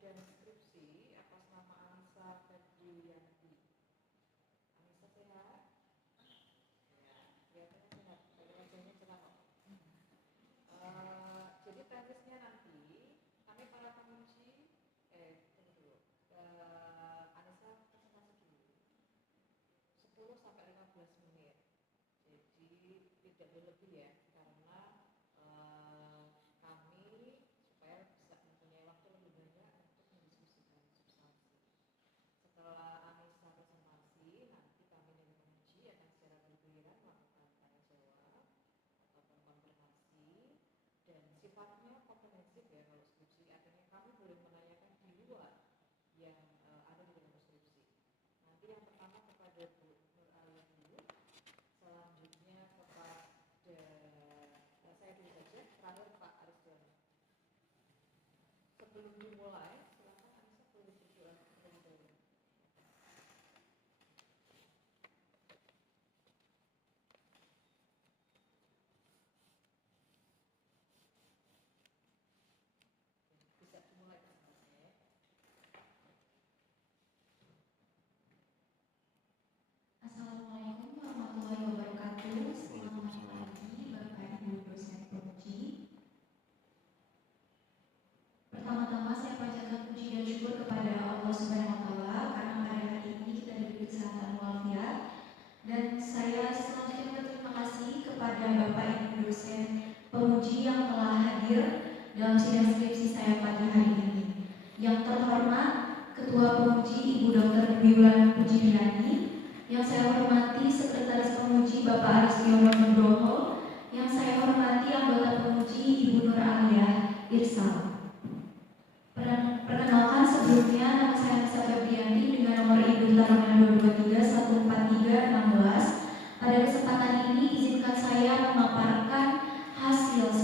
dan skripsi atas nama Anissa Febrianti. Anissa sehat? Ya, kelihatannya sehat. Dari wajahnya cerah kok. Jadi tesisnya nanti kami para penguji tunggu dulu. Anissa presentasi dulu 10 sampai 15 menit. Jadi tidak berlebih ya, karena kami supaya bisa mempunyai waktu lebih banyak untuk mendiskusikan substansi. Setelah Anissa presentasi, nanti kami dari penguji akan secara bergiliran melakukan tanya jawab ataupun konfirmasi, dan sifatnya komprehensif ya kalau skripsi, artinya kami boleh menanyakan di luar yang ada di dalam skripsi. Nanti yang pertama kepada Bu Nur Alia dulu, selanjutnya kepada saya dulu saja, terakhir Pak Ariston. Sebelum dimulai, silakan Anissa boleh berdoa terlebih dahulu. Bisa dimulai presentasinya. Assalamualaikum warahmatullahi wabarakatuh. Selamat pagi Bapak Ibu dosen penguji. Pertama-tama saya panjatkan puji dan syukur kepada Allah Subhanahu wa Ta'ala karena pada hari ini kita diberi kesehatan walafiat, dan saya selanjutnya berterima kasih kepada Bapak Ibu dosen penguji yang telah hadir dalam sidang skripsi saya pagi hari ini. Yang terhormat Ketua Penguji Ibu Dr. Dwi Wulandari Pujidiani, yang saya hormati Sekretaris Penguji Bapak Aristiono Nugroho, yang saya hormati anggota penguji Ibu Nur Alia Irsal. Perkenalkan sebelumnya, nama saya Anissa Febrianti dengan nomor induk taruna 2231436. Pada kesempatan ini izinkan saya memaparkan hasil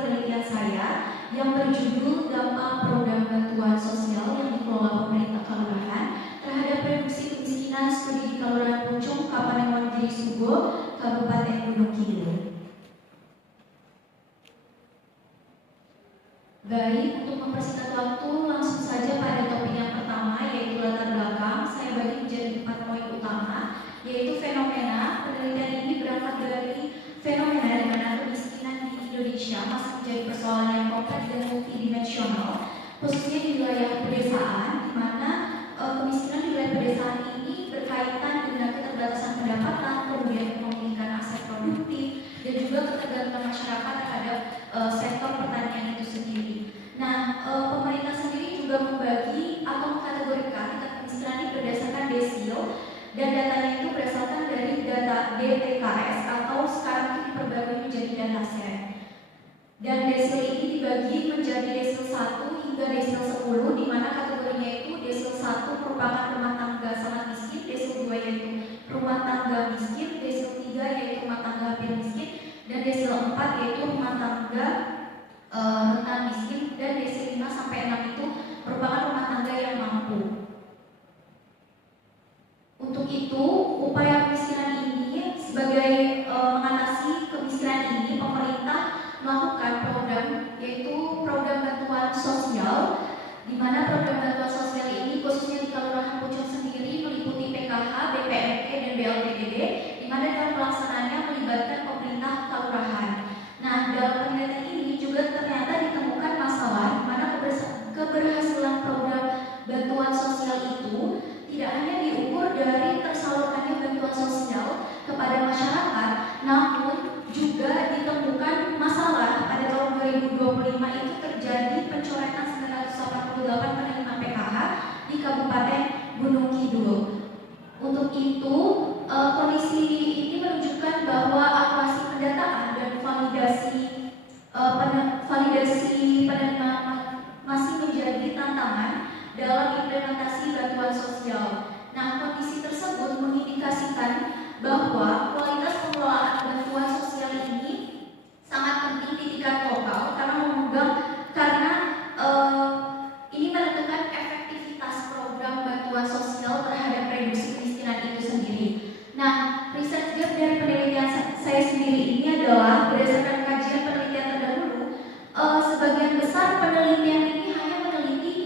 penelitian saya yang berjudul Dampak Program Bantuan Sosial yang dikelola pemerintah kelurahan terhadap reduksi kemiskinan studi di Kelurahan Pucung, Kapanewon Giri Subo, Kabupaten Gunung Kidul. Baik, untuk mempersingkat waktu, langsung saja pada topik yang pertama, yaitu latar belakang. Saya bagi menjadi 4 poin utama, yaitu fenomena. Penelitian ini berangkat dari fenomena di mana kemiskinan di Indonesia masih menjadi persoalan yang kompleks dan multidimensional, khususnya di wilayah pedesaan, di mana kemiskinan di wilayah pedesaan ini berkaitan dengan keterbatasan pendapatan, kemudian memiliki aset produktif, dan juga ketergantungan masyarakat terhadap sektor pertanian itu sendiri. Nah, pemerintah sendiri juga membagi atau mengkategorikan tingkat kemiskinan ini berdasarkan desil, dan datanya itu berdasarkan dari data DTKS atau sekarang ini diperbarui menjadi dataset. Dan desil ini dibagi menjadi desil 1 hingga desil 10, di mana kategorinya itu desil 1 merupakan rumah tangga sangat miskin, desil 2 yaitu rumah tangga miskin, desil 3 yaitu rumah tangga hampir miskin, dan desil 4 yaitu rumah tangga rentan miskin, dan desil 5 sampai 6 itu merupakan rumah tangga yang mampu. Untuk itu, upaya kemiskinan ini sebagai mengatasi kemiskinan ini, pemerintah melakukan program, yaitu program bantuan sosial, di mana program bantuan sosial ini khususnya di Kelurahan Pucung sendiri meliputi PKH, BPMK, dan BLTDD, di mana dalam pelaksanaannya melibatkan pemerintah kelurahan. Nah, dalam penelitian ini juga ternyata ditemukan masalah di mana keberhasilan program bantuan sosial itu tidak hanya diukur dari tersalurkannya bantuan sosial kepada masyarakat, namun juga ditemukan masalah pada tahun 2025 itu terjadi pencoretan 988 penerima PKH di Kabupaten Gunung Kidul. Untuk itu, kondisi ini menunjukkan bahwa akurasi pendataan dan validasi penerima masih menjadi tantangan dalam implementasi bantuan sosial. Nah, kondisi tersebut mengindikasikan bahwa kualitas pengelolaan bantuan sosial ini sangat penting di tingkat lokal karena ini menentukan efektivitas program bantuan sosial terhadap reduksi kemiskinan itu sendiri. Nah, research gap dari penelitian saya sendiri ini adalah berdasarkan kajian penelitian terdahulu, sebagian besar penelitian ini hanya meneliti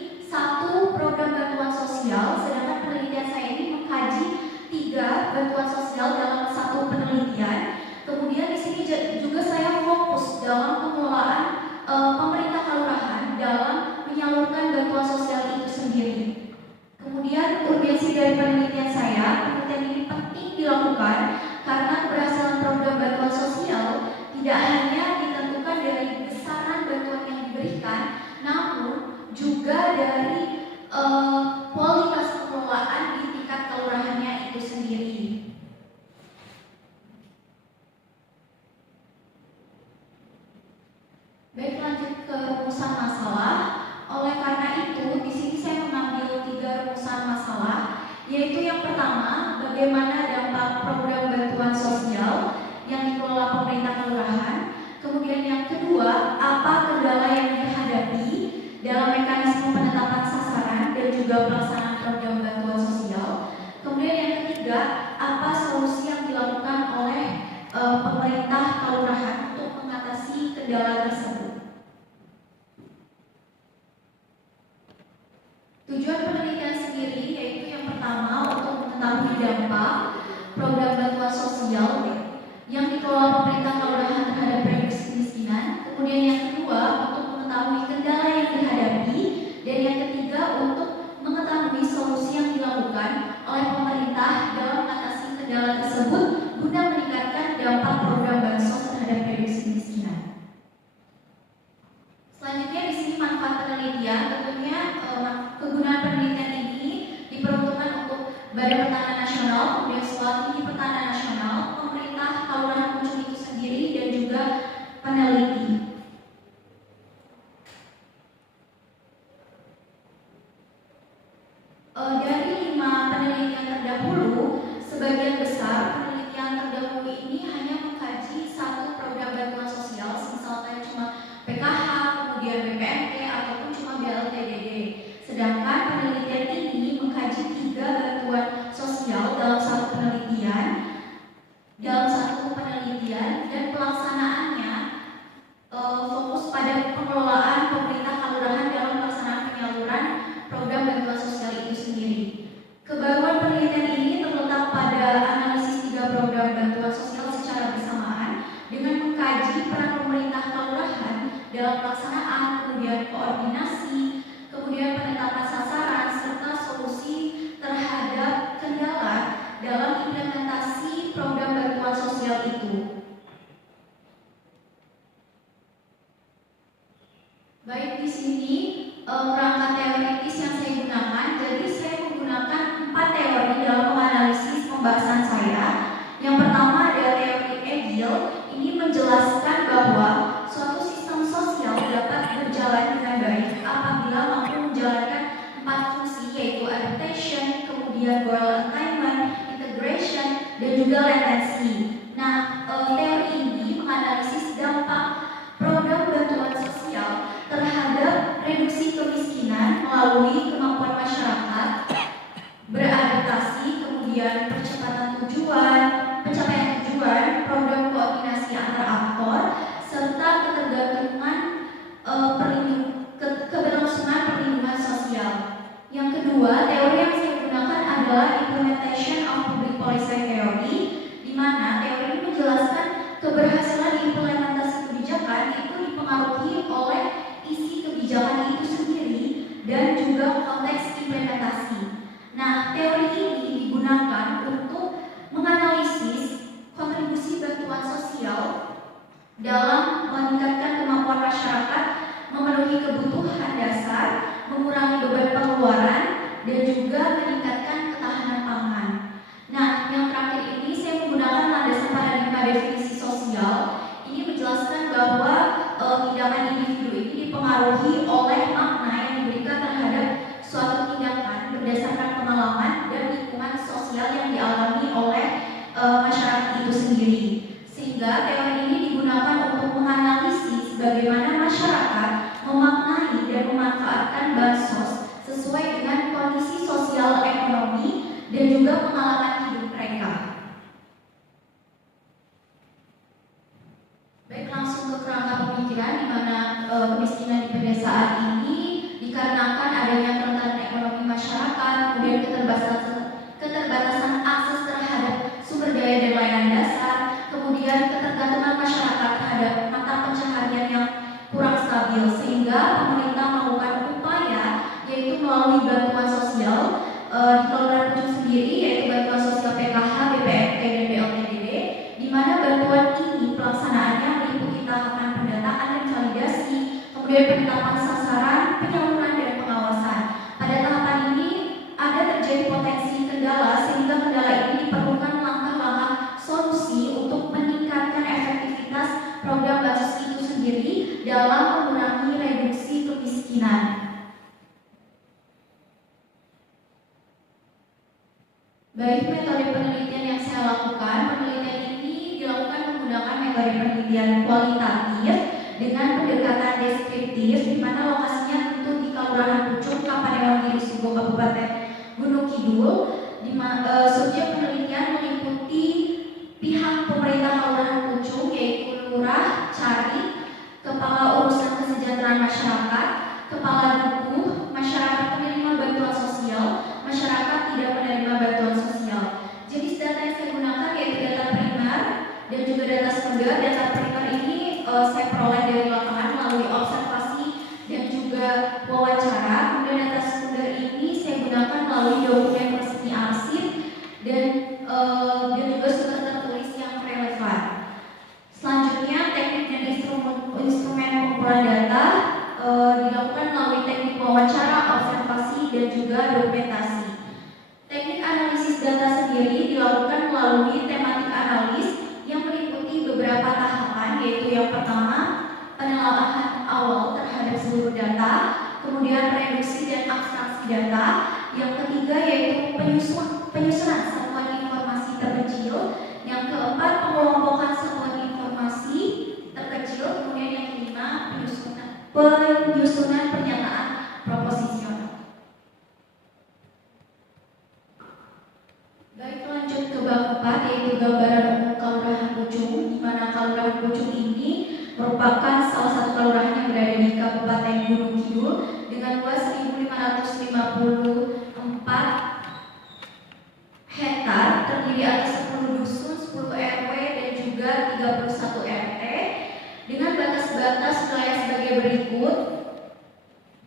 juga dari kualitas pengelolaan di tingkat kelurahannya itu sendiri. Baik, lanjut ke rumusan masalah. Oleh karena itu, di sini saya mengambil 3 rumusan masalah, yaitu yang pertama, bagaimana dampak program bantuan sosial yang dikelola pemerintah kelurahan. Kemudian yang kedua, apa kendala yang dihadapi dalam mekanisme penetapan sasaran dan juga pelaksanaan program bantuan sosial. Kemudian yang ketiga, apa solusi yang dilakukan oleh pemerintah kelurahan untuk mengatasi kendala tersebut. Tujuan penelitian sendiri yaitu yang pertama untuk mengetahui dampak program bantuan sosial yang dikelola pemerintah kelurahan terhadap reduksi kemiskinan. Kemudian yang kedua untuk mengetahui kendala yang dihadapi, dan yang ketiga untuk mengetahui solusi yang dilakukan oleh pemerintah dalam mengatasi kendala tersebut guna meningkatkan dampak program bansos terhadap reduksi kemiskinan. Selanjutnya di sini manfaat penelitian. Tentunya kegunaan penelitian ini diperuntukkan untuk Badan Pertanahan Nasional, kemudian Sekolah Tinggi Pertanahan Nasional, pemerintah Kelurahan Pucung itu sendiri, dan juga peneliti. Dari 5 penelitian terdahulu, sebagian besar penelitian terdahulu ini hanya mengkaji satu program bantuan sosial, misalnya cuma PKH, kemudian BPNT, ataupun cuma BLTDD. Sedangkan penelitian ini mengkaji 3 bantuan sosial dalam satu penelitian, dan pelaksanaannya fokus pada pengelolaan pemerintah kelurahan dalam pelaksanaan penyaluran program bantuan sosial itu sendiri. Kebaruan penelitian ini terletak pada analisis 3 program bantuan sosial secara bersamaan dengan mengkaji peran pemerintah kelurahan dalam pelaksanaan, kemudian koordinasi, kemudian penetapan sasaran, serta solusi terhadap kendala dalam implementasi program bantuan sosial itu. Baik, di sini perangkat teoritis yang saya gunakan. Jadi saya menggunakan 4 teori dalam menganalisis pembahasan saya. Yang pertama adalah teori Egil. Ini menjelaskan bahwa suatu sistem sosial dapat berjalan dengan baik apabila mampu menjalankan 4 fungsi, yaitu adaptation, kemudian goal attainment, integration, dan juga latency. Nah, teori ini menganalisis dampak program bantuan sosial terhadap reduksi kemiskinan melalui kemampuan masyarakat beradaptasi, kemudian pencapaian tujuan, program koordinasi antar aktor, serta keberlangsungan perlindungan sosial. Yang kedua, teori yang saya gunakan adalah implementation of public policy theory, di mana teori ini menjelaskan keberhasilan implementasi kebijakan itu dipengaruhi oleh isi kebijakan itu sendiri dan juga konteks implementasi. Nah, teori ini digunakan untuk menganalisis kontribusi bantuan sosial dalam meningkatkan kemampuan masyarakat memenuhi kebutuhan dasar, mengurangi beban pengeluaran, dan juga meningkatkan ketahanan pangan. Nah, yang terakhir ini saya menggunakan landasan paradigma definisi sosial. Ini menjelaskan bahwa tindakan individu ini dipengaruhi oleh makna yang diberikan terhadap suatu tindakan berdasarkan pengalaman dan lingkungan sosial yang dialami oleh masyarakat itu sendiri. Sehingga teori ini digunakan untuk menganalisis bagaimana masyarakat memaknai dan memanfaatkan bansos sesuai dengan kondisi sosial ekonomi dan juga pengalaman hidup mereka. Baik, langsung ke kerangka pemikiran, di mana kemiskinan di pedesaan ini dikarenakan adanya kerentanan ekonomi masyarakat, kemudian keterbatasan akses terhadap sumber daya dan layanan dasar, kemudian ketergantungan masyarakat terhadap mata pencaharian yang kurang stabil, sehingga pemerintah melakukan upaya yaitu melalui bantuan sosial di Kelurahan Pucung sendiri, yaitu bantuan sosial PKH, BPNT, dan BLTDD, di mana bantuan ini pelaksanaannya meliputi tahapan pendataan dan validasi, kemudian penetapan sasaran, penyaluran, dan pengawasan. dalam mengurangi reduksi kemiskinan. Baik, metode penelitian yang saya lakukan, penelitian ini dilakukan menggunakan metode penelitian kualitatif dengan pendekatan deskriptif, di mana lokasinya tentu di Kelurahan Pucung, Kapanewon Giri Subo, Kabupaten Gunung Kidul. Subjek penelitian meliputi pihak pemerintah Kelurahan Pucung, yaitu lurah, cari, kepala urusan kesejahteraan masyarakat, kepala dukuh, masyarakat penerima bantuan sosial, masyarakat tidak menerima bantuan sosial. Jenis data yang saya gunakan yaitu data primer dan juga data sekunder. Data primer ini saya peroleh dari lapangan melalui observasi dan juga wawancara. Kemudian data sekunder ini saya gunakan melalui dokumen resmi arsip dan juga sumber tertulis yang relevan. Selanjutnya, teknik dan instrumen pengumpulan data dilakukan melalui teknik wawancara, observasi, dan juga dokumentasi. Teknik analisis data sendiri dilakukan melalui tematik analis yang meliputi beberapa tahapan, yaitu yang pertama, penelaahan awal terhadap seluruh data, kemudian reduksi dan abstraksi data, yang ketiga yaitu penyusunan satuan informasi terkecil, yang keempat pengelompokan satuan informasi terkecil, kemudian yang kelima penyusunan pernyataan proposisional. Baik, lanjut ke bab 4 yaitu gambaran umum Kelurahan Pucung, di mana Kelurahan Pucung ini merupakan salah satu kelurahan yang berada di Kabupaten Gunung Kidul dengan luas 1.554 hektar, terdiri atas 10 dusun, 10 RW dan juga 31 RT dengan batas-batas wilayah sebagai berikut.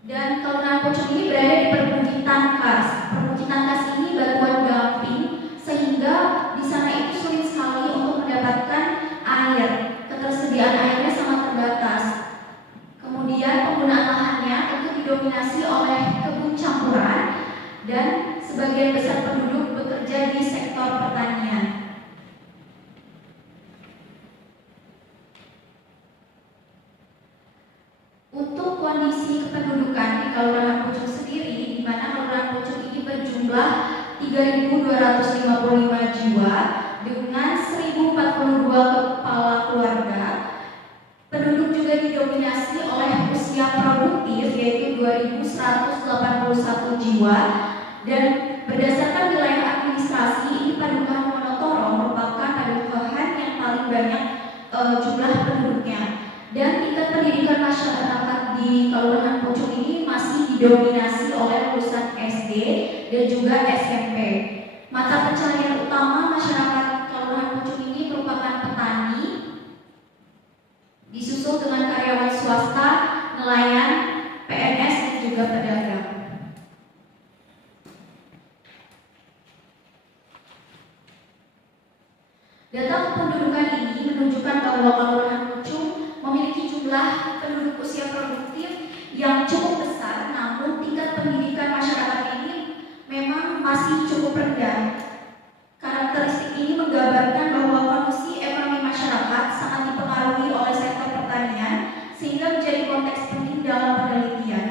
Dan Kelurahan Pucung ini berada di perbukitan kars. Perbukitan kars ini batuan gamping sehingga di sana itu sulit sekali untuk mendapatkan air. Ketersediaan airnya sangat terbatas. Kemudian penggunaan lahannya tentu didominasi oleh kebun campuran dan sebagian besar penduduk bekerja di sektor pertanian. Untuk kondisi kependudukan di Kelurahan Pucung sendiri, di mana Kelurahan Pucung ini berjumlah 3.255 jiwa dengan 1.042 kepala keluarga. Penduduk juga didominasi oleh usia produktif yaitu 2.181 jiwa, dan berdasarkan wilayah administrasi ini Padukahan Wonotoro merupakan padukahan yang paling banyak jumlah penduduknya. Dan tingkat pendidikan masyarakat di Kelurahan Pucung ini masih didominasi oleh lulusan SD dan juga SMP. Mata pencaharian utama masyarakat Kelurahan Pucung ini merupakan petani, disusul dengan karyawan swasta, nelayan, PNS dan juga pedagang. Data kependudukan ini menunjukkan bahwa Kelurahan Pucung memiliki jumlah penduduk usia produktif yang cukup besar, namun tingkat pendidikan masyarakat ini memang masih cukup rendah. Karakteristik ini menggambarkan bahwa kondisi ekonomi masyarakat sangat dipengaruhi oleh sektor pertanian, sehingga menjadi konteks penting dalam penelitian.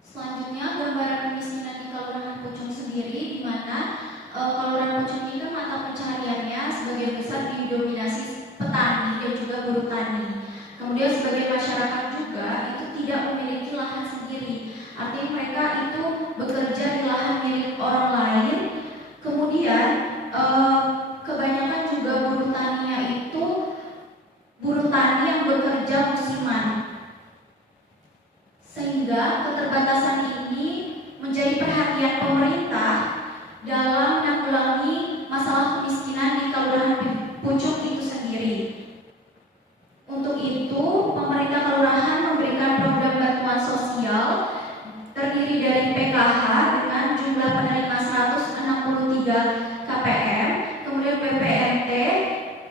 Selanjutnya, gambaran kemiskinan di Kelurahan Pucung sendiri, di mana Kelurahan Pucung ini mata pencahariannya sebagian besar didominasi petani dan juga buruh tani. Kemudian sebagai masyarakat juga itu tidak memiliki lahan sendiri, artinya mereka itu bekerja di lahan milik orang lain. Kemudian kebanyakan juga buruh taninya itu buruh tani yang bekerja musiman, sehingga keterbatasan ini menjadi perhatian pemerintah dalam menanggulangi masalah kemiskinan di Kelurahan Pucung itu sendiri. Untuk itu, pemerintah kelurahan memberikan program bantuan sosial terdiri dari PKH dengan jumlah penerima 163 KPM, kemudian PPNT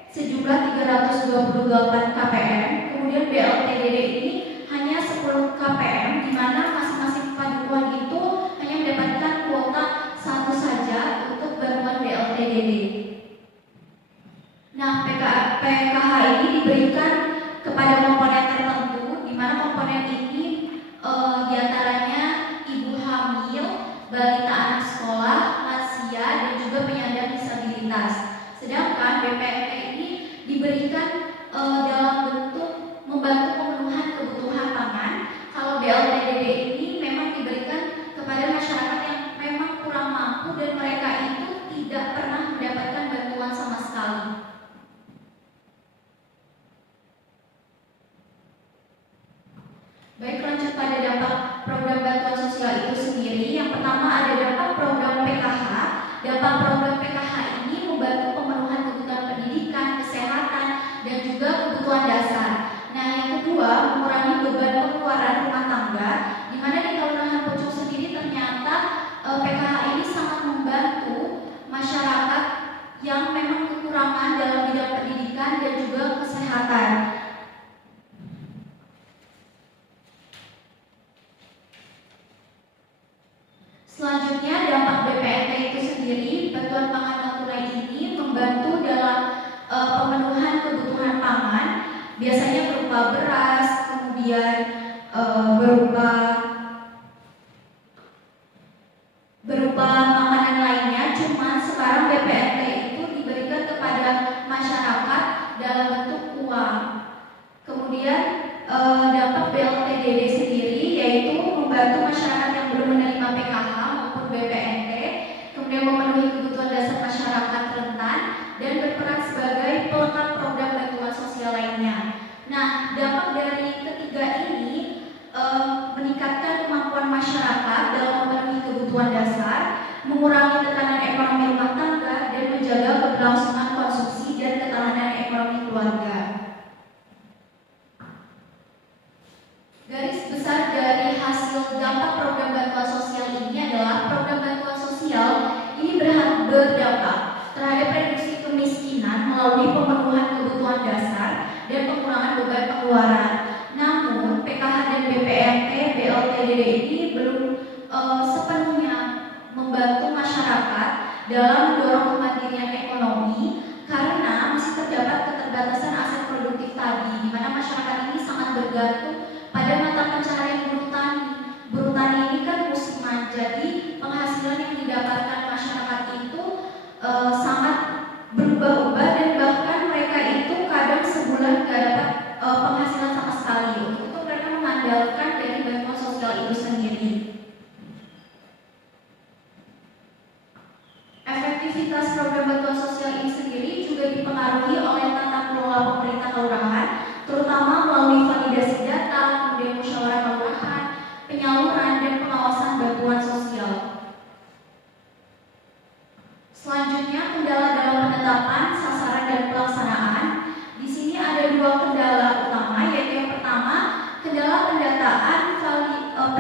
sejumlah 328 KPM, kemudian BLTDD ini hanya 10 KPM, di mana masing-masing padukuhan itu hanya mendapatkan kuota satu saja untuk bantuan BLTDD. Nah, PKH ini diberikan kepada komponen tertentu, di mana komponen ini diantaranya ibu hamil, balita anak sekolah, lansia, dan juga penyandang disabilitas. Sedangkan BPNT ini diberikan dalam bentuk membantu pemenuhan kebutuhan pangan. Kalau BLTDD ini memang diberikan kepada masyarakat yang memang kurang mampu dan mereka itu tidak pernah mendapatkan bantuan sama sekali. Baik, lanjut pada dampak program bantuan sosial itu sendiri. Yang pertama ada dampak program PKH. Dampak program PKH ini membantu pemenuhan kebutuhan pendidikan, kesehatan, dan juga kebutuhan dasar. Nah, yang kedua, mengurangi beban pengeluaran rumah tangga, di mana di Kelurahan Pucuk sendiri ternyata PKH ini sangat membantu masyarakat yang memang kekurangan dalam bidang pendidikan dan juga kesehatan. Selanjutnya, dampak BPNT itu sendiri, bantuan pangan non tunai ini membantu dalam pemenuhan kebutuhan pangan, biasanya berupa beras, kemudian berupa makanan lainnya. Cuman sekarang BPNT itu diberikan kepada masyarakat dalam bentuk uang. Kemudian dampak BLTDD sendiri yaitu membantu masyarakat yang belum menerima PKH maupun BPNT, kemudian memenuhi kebutuhan dasar masyarakat rentan dan berperan sebagai pelengkap program bantuan sosial lainnya. Nah, dampak dari ketiga ini meningkatkan kemampuan masyarakat dalam memenuhi kebutuhan dasar, mengurangi tekanan ekonomi rumah tangga, dan menjaga keberlangsungan konsumsi dan ketahanan ekonomi keluarga. Garis besar dari hasil dampak program bantuan sosial ini adalah program bantuan sosial ini berdampak terhadap reduksi kemiskinan melalui pemenuhan kebutuhan dasar dan pengurangan beban pengeluaran. Namun, PKH dan BPNT, BLTDD ini belum sepenuhnya membantu masyarakat dalam mendorong kemandirian ekonomi karena masih terdapat keterbatasan aset produktif tadi, di mana masyarakat ini sangat bergantung pada mata pencaharian buruh tani. Buruh tani ini kan musiman, jadi penghasilan yang didapatkan masyarakat itu sangat berubah-ubah dan bahkan mereka itu kadang sebulan tidak dapat penghasilan sama sekali. Untuk itu mereka mengandalkan dari bantuan sosial itu sendiri. Efektivitas program bantuan sosial ini sendiri juga dipengaruhi oleh tata kelola pemerintah kelurahan, terutama melalui validasi data, kemudian musyawarah kelurahan, penyaluran dan pengawasan bantuan sosial. Selanjutnya, kendala dalam penetapan, sasaran dan pelaksanaan. Di sini ada dua kendala utama, yaitu yang pertama, kendala pendataan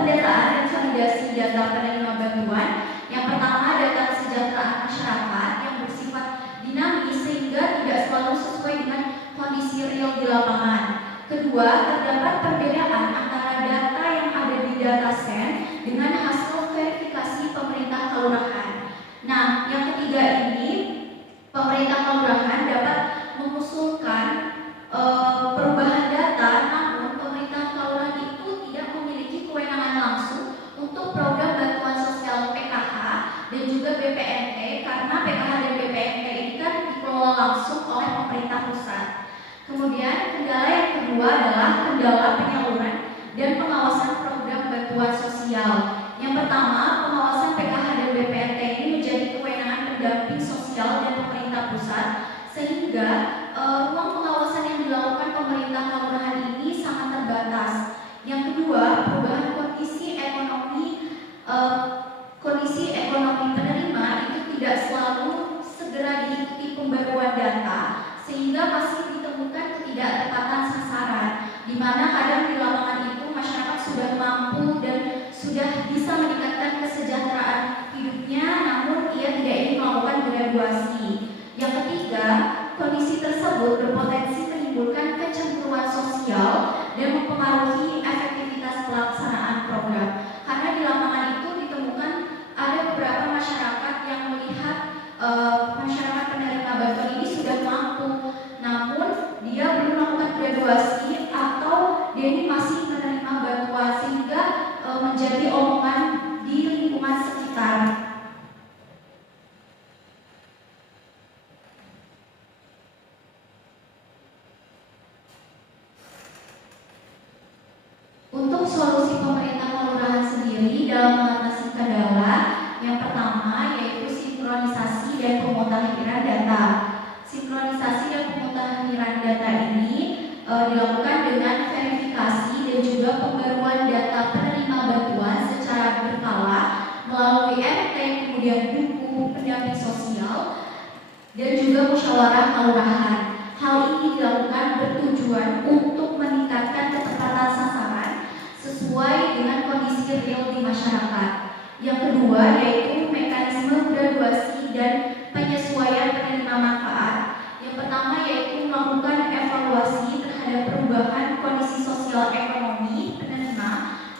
dan validasi data penerima bantuan. Yang pertama, data kesejahteraan masyarakat yang bersifat dinamis sehingga tidak selalu sesuai dengan kondisi real di lapangan. Kedua, terdapat perbedaan antara data yang ada di dataset dengan hasil verifikasi pemerintah kelurahan. Nah, yang ketiga ini, pemerintah kelurahan dapat mengusulkan perubahan data, namun pemerintah kelurahan itu tidak memiliki kewenangan langsung untuk program bantuan sosial PKH dan juga BPNT, karena PKH dan BPNT ini kan dikelola langsung oleh pemerintah pusat. Kemudian kendala yang kedua adalah kendala penyaluran dan pengawasan program bantuan sosial. Yang pertama, pengawasan PKH dan BPNT ini menjadi kewenangan pendamping sosial dan pemerintah pusat, sehingga ruang pengawasan yang dilakukan pemerintah kelurahan ini sangat terbatas. Yang kedua, perubahan kondisi ekonomi penerima itu tidak selalu segera diikuti pembaruan data, sehingga masih ditemukan ketidaktepatan sasaran, di mana kadang di lapangan itu masyarakat sudah mampu dan sudah bisa meningkatkan kesejahteraan hidupnya, namun ia tidak ingin melakukan graduasi. Yang ketiga, kondisi tersebut berpotensi menimbulkan kecemburuan sosial dan mempengaruhi efektivitas pelaksanaan program. Karena di lapangan itu ditemukan ada beberapa masyarakat yang melihat masyarakat penerima bantuan ini sudah mampu dalam mengatasi kendala. Yang pertama yaitu sinkronisasi dan pemutahiran data. Sinkronisasi dan pemutahiran data ini dilakukan dengan verifikasi dan juga pembaruan data penerima bantuan secara berkala melalui RT, kemudian buku pendamping sosial, dan juga musyawarah kelurahan. Hal ini dilakukan bertujuan untuk meningkatkan ketepatan sasaran sesuai dengan kondisi real di masyarakat. Yang kedua yaitu mekanisme graduasi dan penyesuaian penerima manfaat. Yang pertama yaitu melakukan evaluasi terhadap perubahan kondisi sosial ekonomi penerima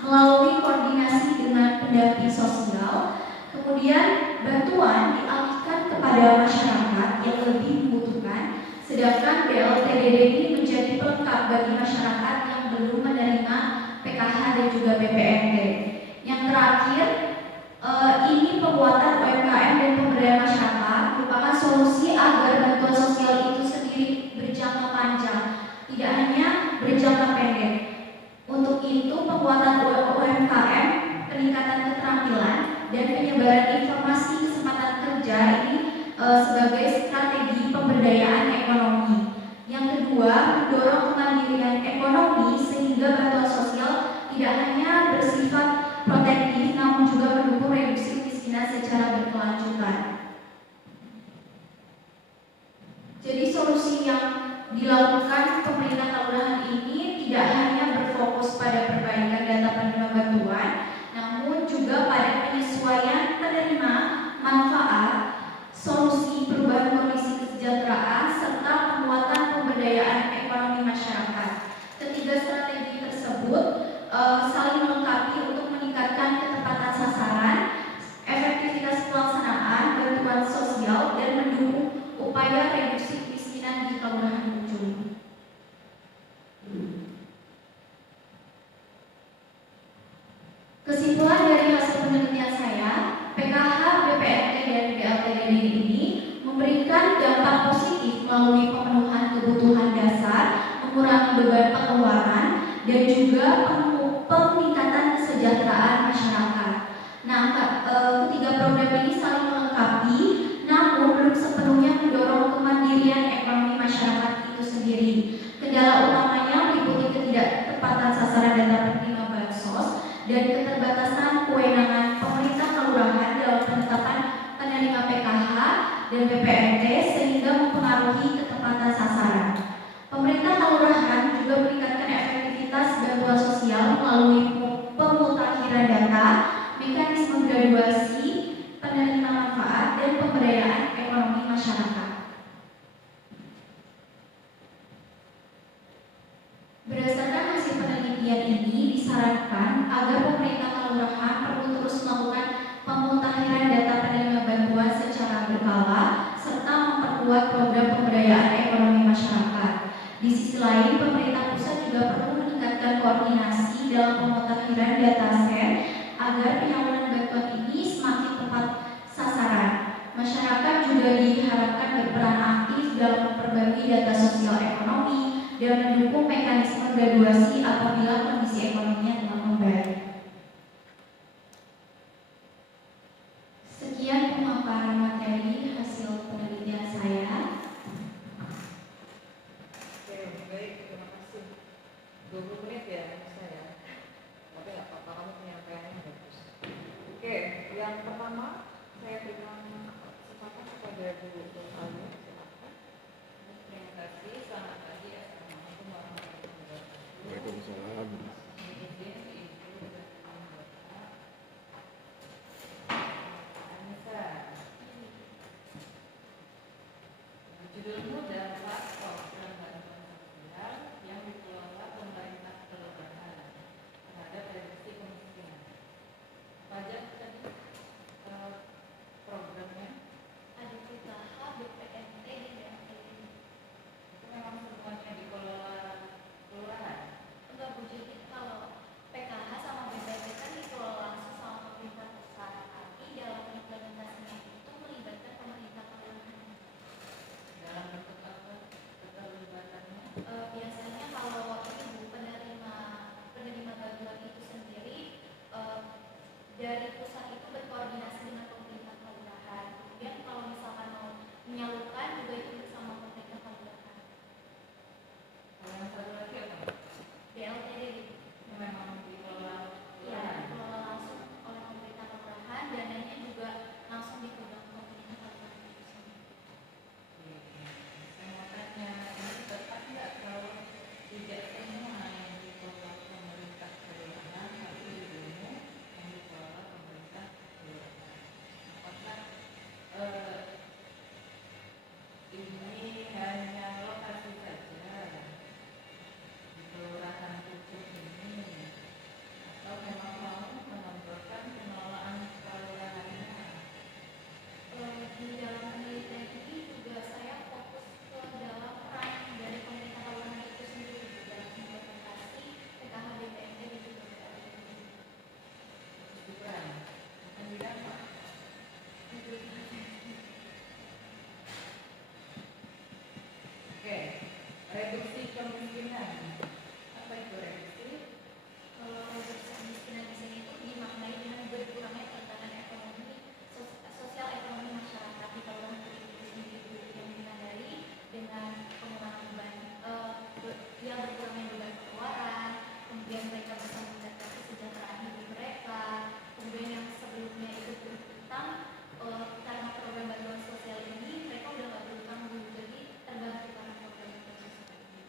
melalui koordinasi dengan pendamping sosial. Kemudian bantuan dialihkan kepada masyarakat yang lebih membutuhkan, sedangkan BLTDD ini menjadi pelengkap bagi masyarakat yang belum menerima PKH dan juga BPNT. Yang terakhir, ini penguatan UMKM dan pemberdayaan masyarakat merupakan solusi agar bantuan sosial itu sendiri berjangka panjang, tidak hanya berjangka pendek. Untuk itu, penguatan UMKM, peningkatan keterampilan, dan penyebaran informasi kesempatan kerja ini sebagai strategi pemberdayaan ekonomi. Yang kedua, mendorong kemandirian ekonomi sehingga bantuan sosial tidak hanya bersifat protektif namun juga mendukung reduksi kemiskinan secara berkelanjutan. Jadi solusi yang dilakukan pemerintah kelurahan ini tidak hanya berfokus pada perbaikan data penerima bantuan, namun juga pada penyesuaian penerima manfaat, solusi perubahan kondisi kesejahteraan, serta penguatan pemberdayaan ekonomi masyarakat. Ketiga strategi tersebut saling melengkapi untuk meningkatkan ketepatan sasaran, efektivitas pelaksanaan bantuan sosial, dan mendukung upaya reduksi kemiskinan di Kelurahan Pucung. Kesimpulan dari hasil penelitian saya, PKH, BPNT, dan BLTDD ini memberikan dampak positif melalui pemenuhan kebutuhan dasar, mengurangi beban pengeluaran, dan juga peningkatan kesejahteraan masyarakat. Nah, ketiga program ini saling melengkapi, namun belum sepenuhnya mendorong kemandirian ekonomi masyarakat itu sendiri. Kendala utamanya meliputi ketidaktepatan sasaran data penerima bansos dan keterbatasan kewenangan pemerintah kelurahan dalam penetapan penerima PKH dan BPNT sehingga mempengaruhi ketepatan sasaran. Pemerintah kelurahan juga meningkatkan efektivitas bantuan sosial melalui pemutakhiran data, mekanisme graduasi, penerima manfaat, dan pemberdayaan ekonomi masyarakat. Berdasarkan hasil penelitian ini, disarankan agar pemerintah kelurahan perlu terus melakukan pemutakhiran data penerima bantuan secara berkala serta memperkuat program pemberdayaan ekonomi masyarakat. Di sisi lain, pemerintah pusat juga perlu meningkatkan koordinasi dalam pemutakhiran data set agar penyaluran bantuan ini semakin tepat sasaran. Masyarakat juga diharapkan berperan aktif dalam memperbarui data sosial ekonomi dan mendukung mekanisme graduasi apabila kondisi ekonominya telah membaik. Sekian pemaparan materi hasil penelitian saya. Oke, baik, terima kasih. 20 menit ya saya. Tapi nggak apa-apa, kamu penyampaiannya bagus. Oke, yang pertama saya berikan kesempatan kepada Bu Ayu. Silakan. Terima kasih. Selamat pagi. Assalamualaikum warahmatullahi wabarakatuh. Waalaikumsalam. Judulmu dampak program bantuan sosial yang dikelola pemerintah kelurahan terhadap reduksi kemiskinan. Apa aja tadi programnya? Ada PKH, BPNT, kemiskinan. Apa itu revisi? Kalau reduksi kemiskinan di sini itu dimaknai dengan berkurangnya tekanan ekonomi, sosial ekonomi masyarakat di kelurahan itu sendiri yang dinandai dengan pengurangan beban, berkurangnya beban pengeluaran, kemudian mereka bisa meningkatkan kesejahteraan hidup mereka, kemudian yang sebelumnya itu berhutang, karena program bantuan sosial ini mereka udah nggak berhutang dulu, jadi terbantu karena program bantuan sosial ini.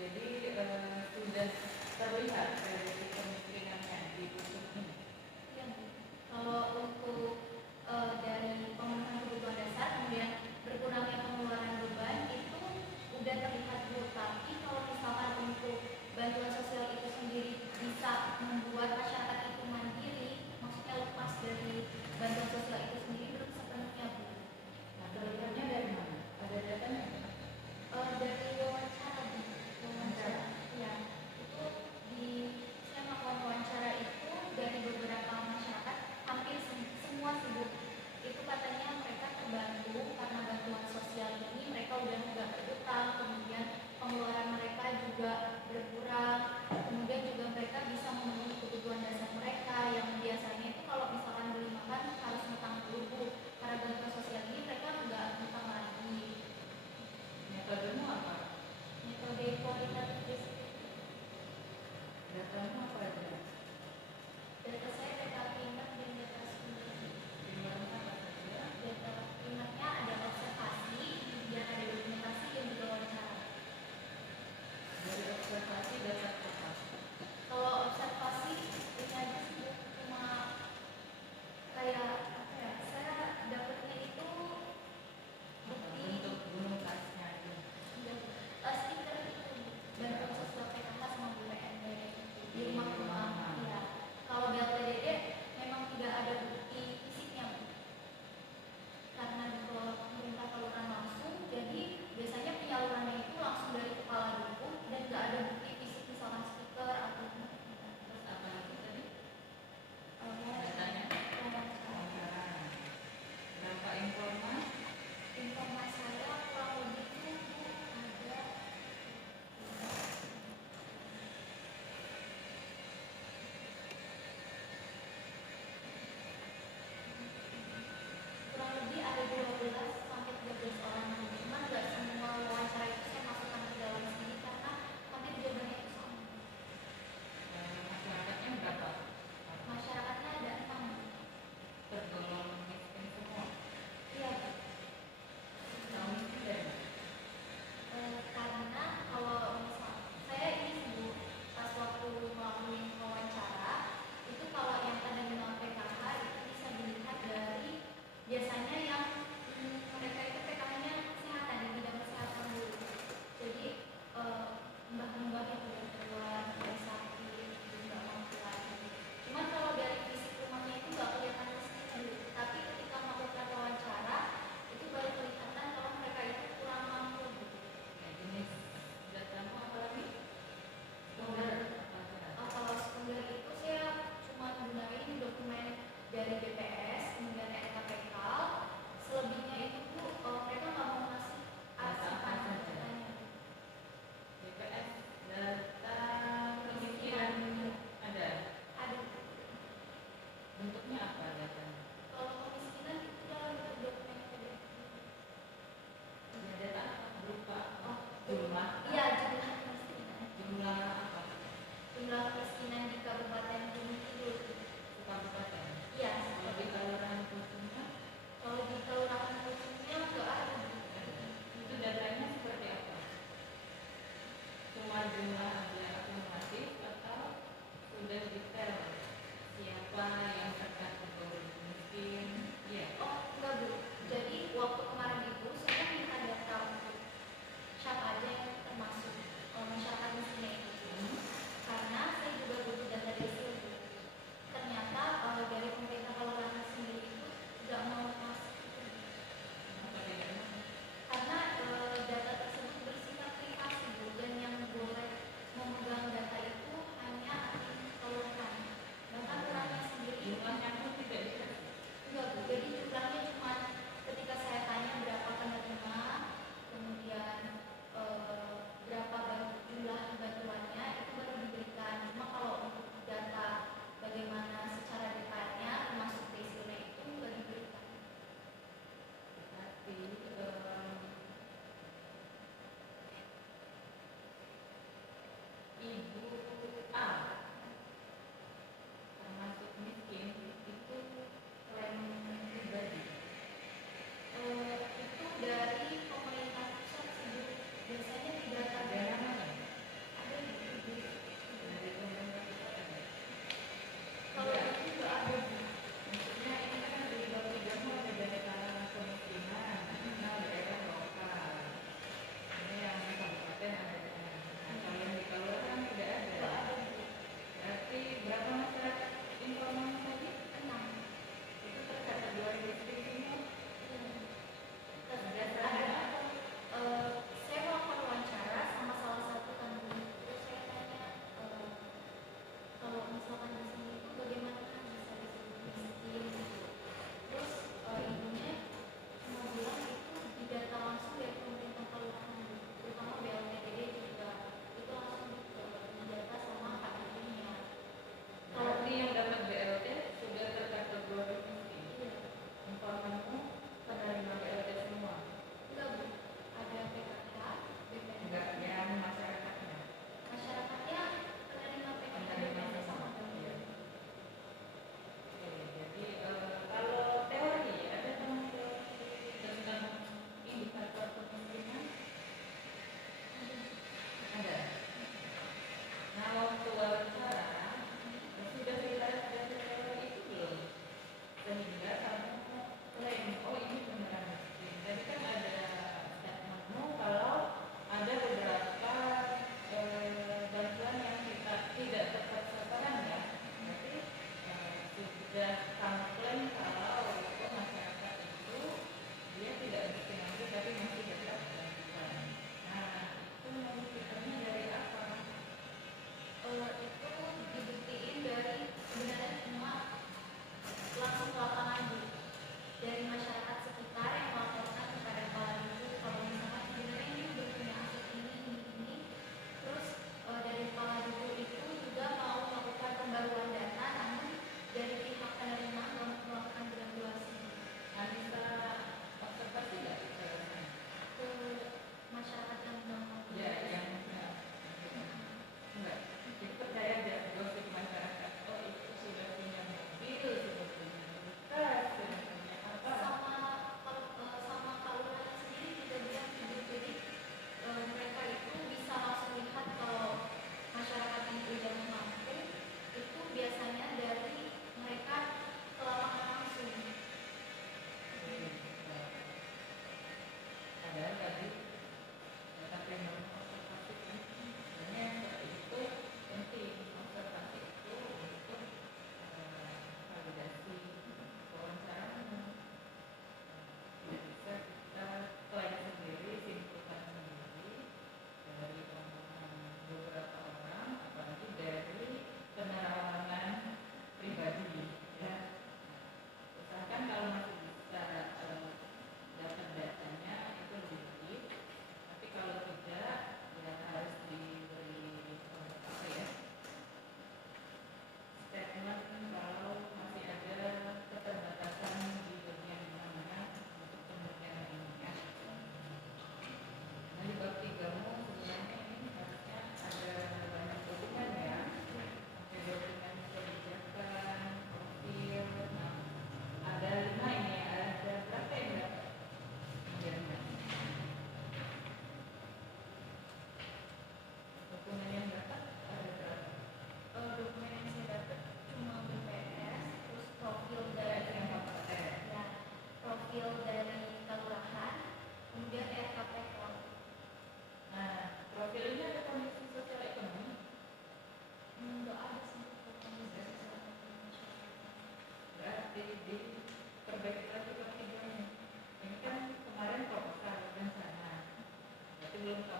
Jadi sudah terlihat reduksi kemiskinannya di pusat ini. Iya, Bu. Kalau untuk dari pemenuhan kebutuhan dasar, kemudian berkurangnya pengeluaran beban itu udah terlihat dulu. Tapi kalau misalkan untuk bantuan sosial itu sendiri bisa membuat masyarakat itu mandiri, maksudnya lepas dari bantuan sosial itu sendiri belum sepenuhnya, Bu. Nah, terlihatnya dari mana? Ada datanya? Dari wawancara, Bu. Wawancara, ya. Itu di saya melakukan wawancara itu dari beberapa masyarakat, hampir semua sibuk. Itu katanya mereka terbantu karena bantuan sosial ini mereka udah nggak berhutang, kemudian pengeluaran mereka juga berkurang, kemudian juga mereka bisa memenuhi kebutuhan dasar mereka yang biasanya itu kalau misalkan beli makan harus ngutang dulu, Bu. Karena bantuan sosial ini mereka nggak ngutang lagi. Metodemu apa? Metode kualitatif. Datamu apa aja? Data saya data primer dan data sekunder. Gimana apa saja? Data primernya ada observasi, kemudian ada dokumentasi dan juga wawancara. Dari observasi data apa? Kalau observasi ini aja sih cuma kayak apa ya? Saya dapetnya itu bukti Untuk gunung kasnya itu. stiker itu bantuan sosial PKH sama BUMD di rumah-rumah. Ya. Kalau BLTDD memang tidak ada bukti fisiknya, Bu. Karena di pemerintah kelurahan langsung, jadi biasanya penyalurannya itu langsung dari kepala dulu dan nggak ada bukti fisik misalkan stiker atau Terus apa lagi tadi? datanya. Wawancara. Berapa informan? Informan saya kurang lebih itu ada kurang lebih ada 12 sampai 13 orang. Cuman nggak semua wawancara itu saya masukkan ke dalam sini karena hampir jawabannya itu sama. Masyarakatnya berapa? Masyarakatnya ada 6. Tergolong miskin semua. Iya, Bu. Tahu miskin dari mana? Karena kalau misal saya ini sih, Bu, pas waktu ngelakuin wawancara itu kalau yang penerima PKH itu bisa dilihat dari biasanya yang mereka itu PKH-nya kesehatan di bidang kesehatan dulu. Jadi mbah-mbah yang udah tua, udah sakit, nggak mampu lagi. Cuman kalau dari fisik rumahnya itu nggak kelihatan miskin, Bu. Tapi ketika melakukan wawancara itu baru kelihatan kalau mereka itu kurang mampu, Bu. Jenis datamu apa lagi? Sekunder. Apa aja? Kalau sekunder itu saya cuma gunain dokumen dari BPS, kemudian RKPK. Selebihnya itu, Bu, mereka nggak mau ngasih Apa saja? datanya. BPS data kemiskinan ada. Ada. Bentuknya apa datanya? Kalau kemiskinan itu dalam bentuk dokumen PDF. Data berupa Oh, jumlah. iya, jumlah kemiskinan. Jumlah apa? Jumlah kemiskinan di Kabupaten Gunung Kidul. Kabupaten. Iya. Kalau di kelurahan khususnya Kalau di kelurahan khususnya nggak ada. itu datanya seperti apa? Cuma jumlah yang akumulatif atau sudah detail siapa yang terkategori miskin? Iya. Oh, enggak, Bu. Jadi waktu kemarin itu saya minta data untuk siapa aja yang termasuk masyarakat miskinnya itu. Karena saya juga butuh data desil, Bu. Ternyata dari pemerintah kelurahan sendiri itu nggak mau masuk itu, Bu. Apa bedanya? Karena data tersebut bersifat privasi, Bu, dan yang boleh memegang data itu hanya admin kelurahan. Bahkan kelurahannya sendiri Jumlahnya pun tidak dikasih. enggak, Bu. Jadi jumlahnya cuma ketika saya tanya berapa penerima, kemudian berapa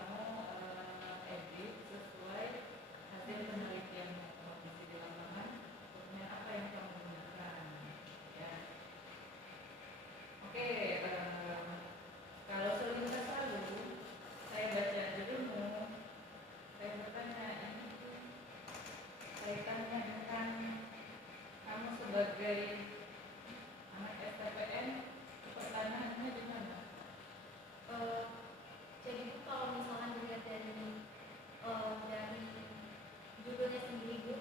kamu edit sesuai hasil penelitian kondisi di lapangan, dokumen apa yang kamu gunakan, ya. Oke, kalau selintas lalu saya baca judulmu, saya bertanya ini kaitannya dengan kamu sebagai anak STPN, pertanyaannya di mana? Jadi Bu, kalau misalkan dilihat dari judulnya sendiri Bu,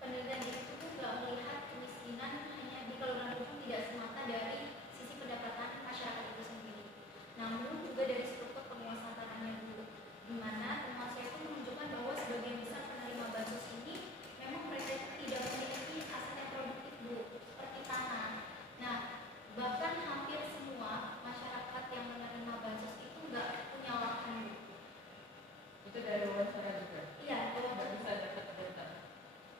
penelitian itu tuh nggak melihat kemiskinan hanya di Kelurahan Ujung, tidak semata dari sisi pendapatan masyarakat itu sendiri, namun juga dari struktur penguasaan tanahnya dulu, di mana temuan saya itu menunjukkan bahwa sebagian besar penerima bansos ini memang mereka itu tidak memiliki aset yang produktif Bu, seperti tanah. Nah, bahkan hampir semua masyarakat yang menerima bansos itu nggak punya lahan Bu. Itu dari wawancara juga? Iya, nggak bisa dapat data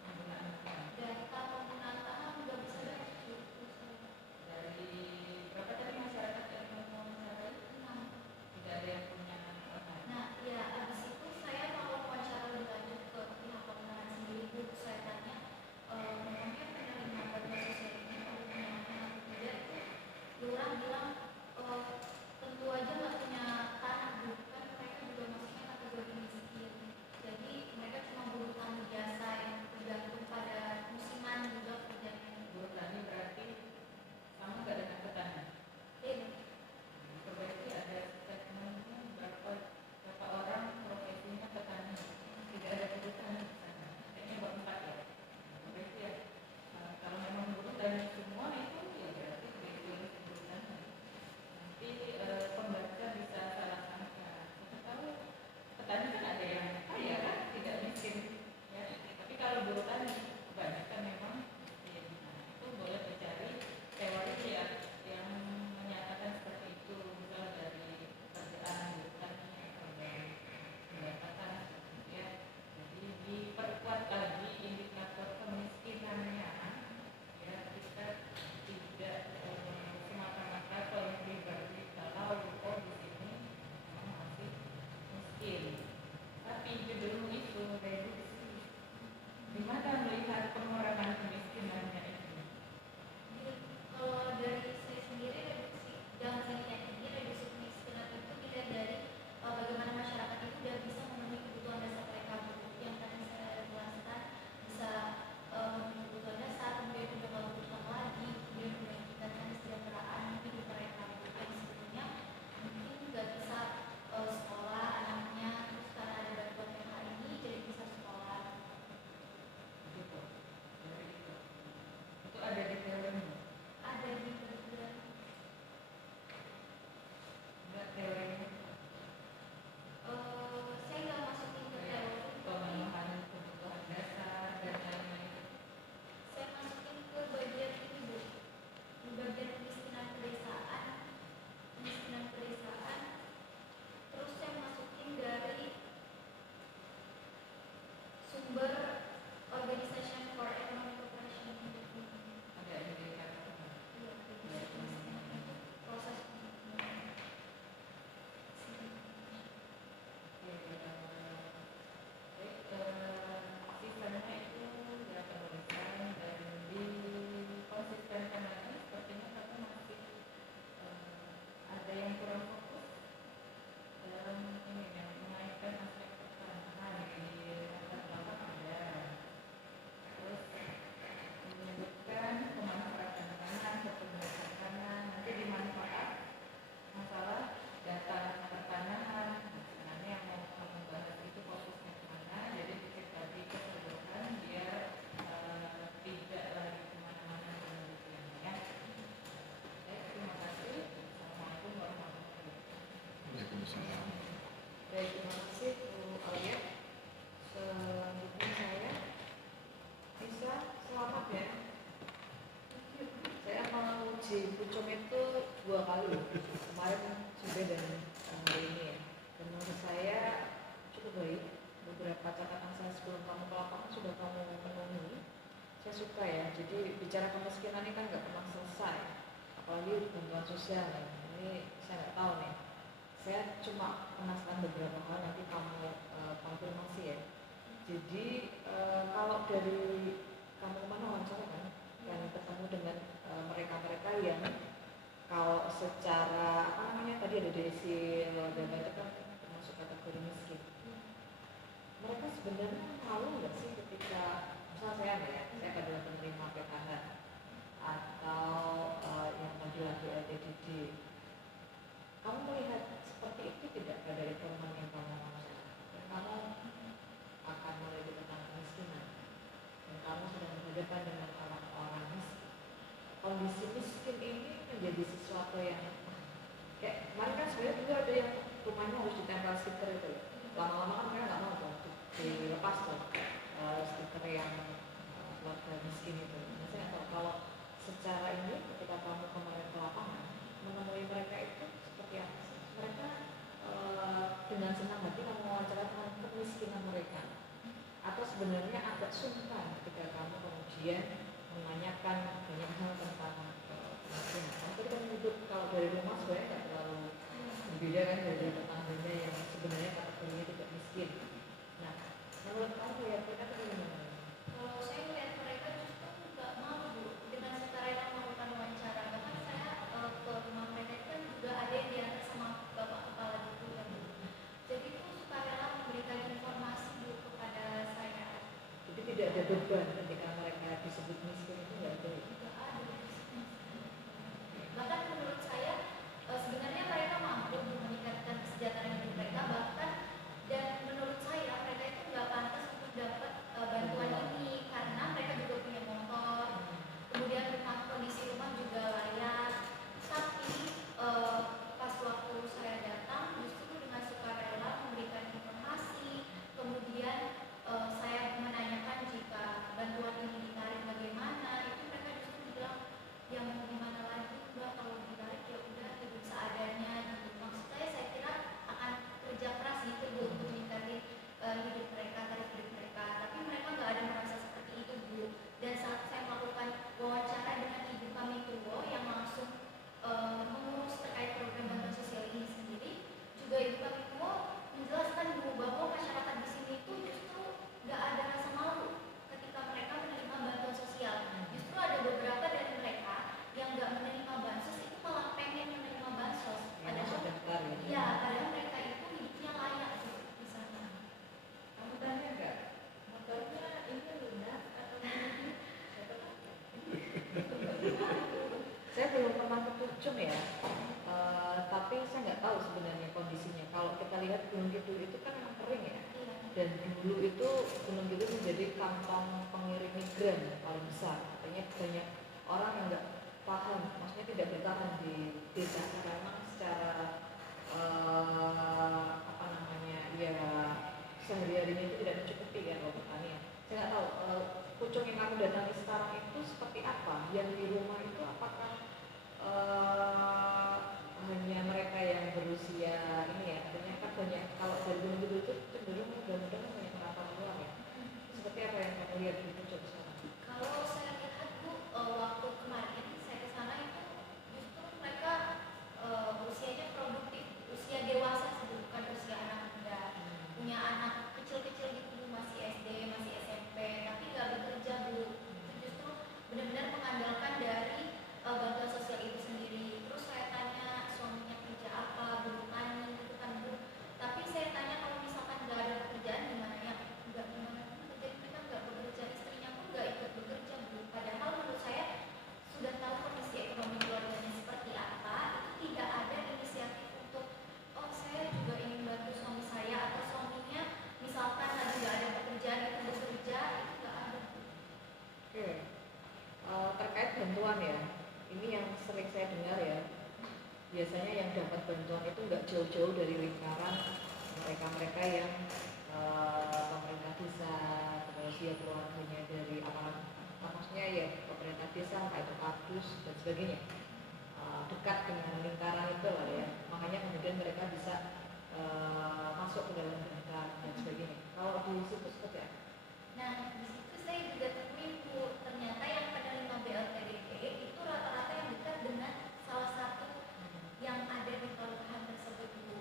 penggunaan tanah. data penggunaan tanah nggak bisa dapat Bu. Dari berapa tadi masyarakat yang mewawancarai? 6. Tidak ada yang punya lahan. Nah, ya abis itu saya mau wawancara lebih lanjut ke pihak pemenangan sendiri Bu. Saya tanya, memangnya penerima bantuan sosial ini kalau punya lahan atau tidak itu, lurah bilang tentu aja nggak punya tanah Bu, kan mereka juga masuknya kategori miskin. Jadi mereka cuma buruh tani biasa yang tergantung pada musiman juga kerjanya. Buruh tani berarti sama nggak dengan petani? Perbaiki ada statementnya berapa orang profesinya petani, tidak ada buruh tani di sana. Kayaknya buat 4 ya. Perbaiki ya. Kalau memang buruh tani semua itu ya berarti tidak buruh tani. Nanti pembaca bisa salah sangka. Kita tahu petani kan ada yang kaya kan, tidak miskin. Ya. Tapi kalau buruh tani kebanyakan memang miskin. Nah, itu boleh dicari teori yang menyatakan seperti itu, misal dari pekerjaan buruh tani atau dari pendapatan, ya. Jadi diperkuat lagi indikator kemiskinannya, ya. Kita tidak semata-mata kalau pribadi kalau di sini memang masih miskin. Tapi judulmu itu reduksi. Gimana melihat pengurangan kemiskinannya itu? Kalau dari saya sendiri, reduksi dalam penelitian ini, reduksi kemiskinan itu dilihat dari bagaimana masyarakat itu sudah bisa memenuhi kebutuhan dasar mereka Bu. Yang tadi saya jelaskan bisa memenuhi kebutuhan dasar, kemudian juga kebutuhan lagi, kemudian juga meningkatkan kesejahteraan hidup mereka Bu. Yang sebetulnya mungkin nggak bisa sekolah anaknya, terus karena ada bantuan PH ini jadi bisa sekolah. Gitu. Itu ada di teorimu? Ada di bagian Enggak teorinya? saya nggak masukin ke teori, Pemenuhan kebutuhan dasar dan lain-lain. saya masukin ke bagian ini Bu, di bagian kemiskinan pedesaan, terus saya masukin dari sumber Organization for Economic Cooperation and Development. Ada indikator. Iya, kemiskinan itu proses pembangunan. Sisanya itu ya penulisan dan dikonsistenkan lagi. Sepertinya kamu masih ada yang kurang fokus dalam ini yang menaikkan aspek pertanahan di latar belakang ada. Terus menyebutkan pemanfaatan tanah, kepemilikan tanah, nanti dimanfaat masalah data pertanahan. Sebenarnya yang mau kamu bahas itu fokusnya kemana, jadi dicek tadi keseluruhan biar tidak lagi kemana-mana penelitiannya, ya. Oke, terima kasih. Assalamualaikum warahmatullahi wabarakatuh. Waalaikumsalam. Baik, terima kasih Bu Alia. Selanjutnya saya bisa selamat ya. Saya mau uji pucung itu 2 kali, kemarin sudah dan hari ini ya. Dan menurut saya cukup baik. Beberapa catatan saya sebelum kamu ke lapangan sudah kamu penuhi. Saya suka ya. Jadi bicara kemiskinan ini kan nggak pernah selesai, apalagi bantuan sosial ya. Ini saya cuma penasaran beberapa hal, nanti kamu konfirmasi ya. Jadi kalau dari kamu kemana wawancara kan, dan ketemu dengan mereka-mereka yang kalau secara apa namanya tadi ada desil dan itu kan termasuk kategori miskin. Mereka sebenarnya malu nggak sih ketika misalnya saya nih ya, saya adalah penerima PKH atau yang lagi-lagi LTDD. Kamu melihat seperti itu tidak dari teman yang kamu maksud? Kamu akan mulai tentang kemiskinan dan kamu sedang berhadapan dengan orang-orang miskin. Kondisi miskin ini menjadi sesuatu yang kayak kemarin kan sebenarnya juga ada yang rumahnya harus ditempel stiker itu. Lama-lama kan mereka nggak mau tuh dilepas tuh stiker yang keluarga miskin itu. Nah, saya nggak tahu kalau secara ini ketika kamu kemarin ke lapangan menemui mereka itu seperti apa sih? Mereka dengan senang hati kamu wawancara tentang kemiskinan mereka, atau sebenarnya agak sungkan ketika kamu kemudian menanyakan banyak hal tentang kemiskinan. Kamu tadi kan hidup kalau dari rumah sebenarnya nggak terlalu berbeda kan dari tetangganya yang sebenarnya kategorinya tidak miskin. Nah, menurut kamu ya mereka itu gimana? Kalau saya melihat mereka justru nggak mau Bu dengan sukarela melakukan wawancara. Bahkan saya ke rumah mereka itu kan juga ada yang diantar sama bapak kepala itu ya Bu. Jadi itu sukarela memberikan informasi Bu kepada saya. Jadi tidak ada beban ketika mereka disebut miskin itu nggak ada. Nggak ada. Bahkan menurut saya sebenarnya mereka mampu meningkatkan kesejahteraan hidup mereka, bahkan dan menurut saya mereka itu nggak pantas untuk dapat bantuan ini karena mereka juga punya motor, kemudian kondisi rumah juga layak. Tapi pas waktu saya datang justru dengan sukarela memberikan informasi, kemudian saya menanyakan jika bantuan ini ditarik bagaimana, itu mereka justru bilang yang mau gimana lagi Mbak, kalau ditarik ya udah hidup seadanya gitu. Maksud saya kira akan kerja keras gitu Bu untuk meningkatkan hidup mereka, taraf hidup mereka. Tapi mereka nggak ada merasa seperti itu Bu. Dan saat saya melakukan wawancara dengan ibu kami Tuwo yang langsung mengurus terkait program bantuan sosial ini sendiri, juga ibu kami Tuwo menjelaskan Bu bahwa masyarakat di sini itu justru nggak ada rasa malu ketika mereka menerima bantuan sosial. Justru ada beberapa dari mereka yang nggak menerima bansos itu malah pengen menerima bansos. Padahal ya, padahal mereka itu hidupnya layak di sana. Kamu tanya nggak? Motornya ini lunak atau ini? Saya belum pernah ke Pucung ya, tapi saya nggak tahu sebenarnya kondisinya. Kalau kita lihat Gunung Kidul itu kan memang kering ya, dan dulu itu Gunung Kidul menjadi kantong pengirim migran paling besar. Artinya banyak orang yang nggak paham, maksudnya tidak bertahan di desa karena secara apa namanya ya sehari-harinya itu tidak mencukupi kan kalau petani ya. Saya nggak tahu Pucung yang kamu datangi sekarang itu seperti apa? Yang di rumah itu apakah hanya mereka yang berusia ini ya? Artinya kan banyak kalau dari Gunung Kidul itu cenderung mudah-mudahan banyak merantau keluar ya. Seperti apa yang kamu lihat di Pucung sekarang? Kalau saya lihat Bu, waktu kemarin saya ke sana itu justru mereka usianya produktif, usia dewasa sih, bukan usia anak muda. Punya anak kecil-kecil gitu Bu, masih SD, masih SMP, tapi nggak bekerja Bu. Itu justru benar-benar mengandalkan dari bantuan sosial itu sendiri. Terus saya tanya suaminya kerja apa, buruh tani gitu kan Bu. Tapi saya tanya kalau misalkan nggak ada pekerjaan gimana ya? Nggak gimana pun, jadi mereka nggak bekerja, istrinya pun nggak ikut bekerja Bu. Padahal menurut saya sudah tahu kondisi ekonomi keluarganya seperti apa, itu tidak ada inisiatif untuk oh saya juga ingin bantu suami saya, atau suaminya misalkan lagi nggak ada pekerjaan itu bekerja, itu nggak ada Bu. Oke, terkait bantuan ya, ini yang sering saya dengar ya. Biasanya yang dapat bantuan itu nggak jauh-jauh dari lingkaran mereka-mereka yang pemerintah desa, terus ya keluarganya dari aparat, maksudnya ya pemerintah desa, entah itu kadus dan sebagainya, dekat dengan lingkaran itu lah ya. Makanya kemudian mereka bisa masuk ke dalam lingkaran dan sebagainya. Kalau di situ seperti apa? Nah, di situ saya juga temuin Bu, ternyata yang penerima BLTDP itu rata-rata yang dekat dengan salah satu yang ada di kelurahan tersebut Bu.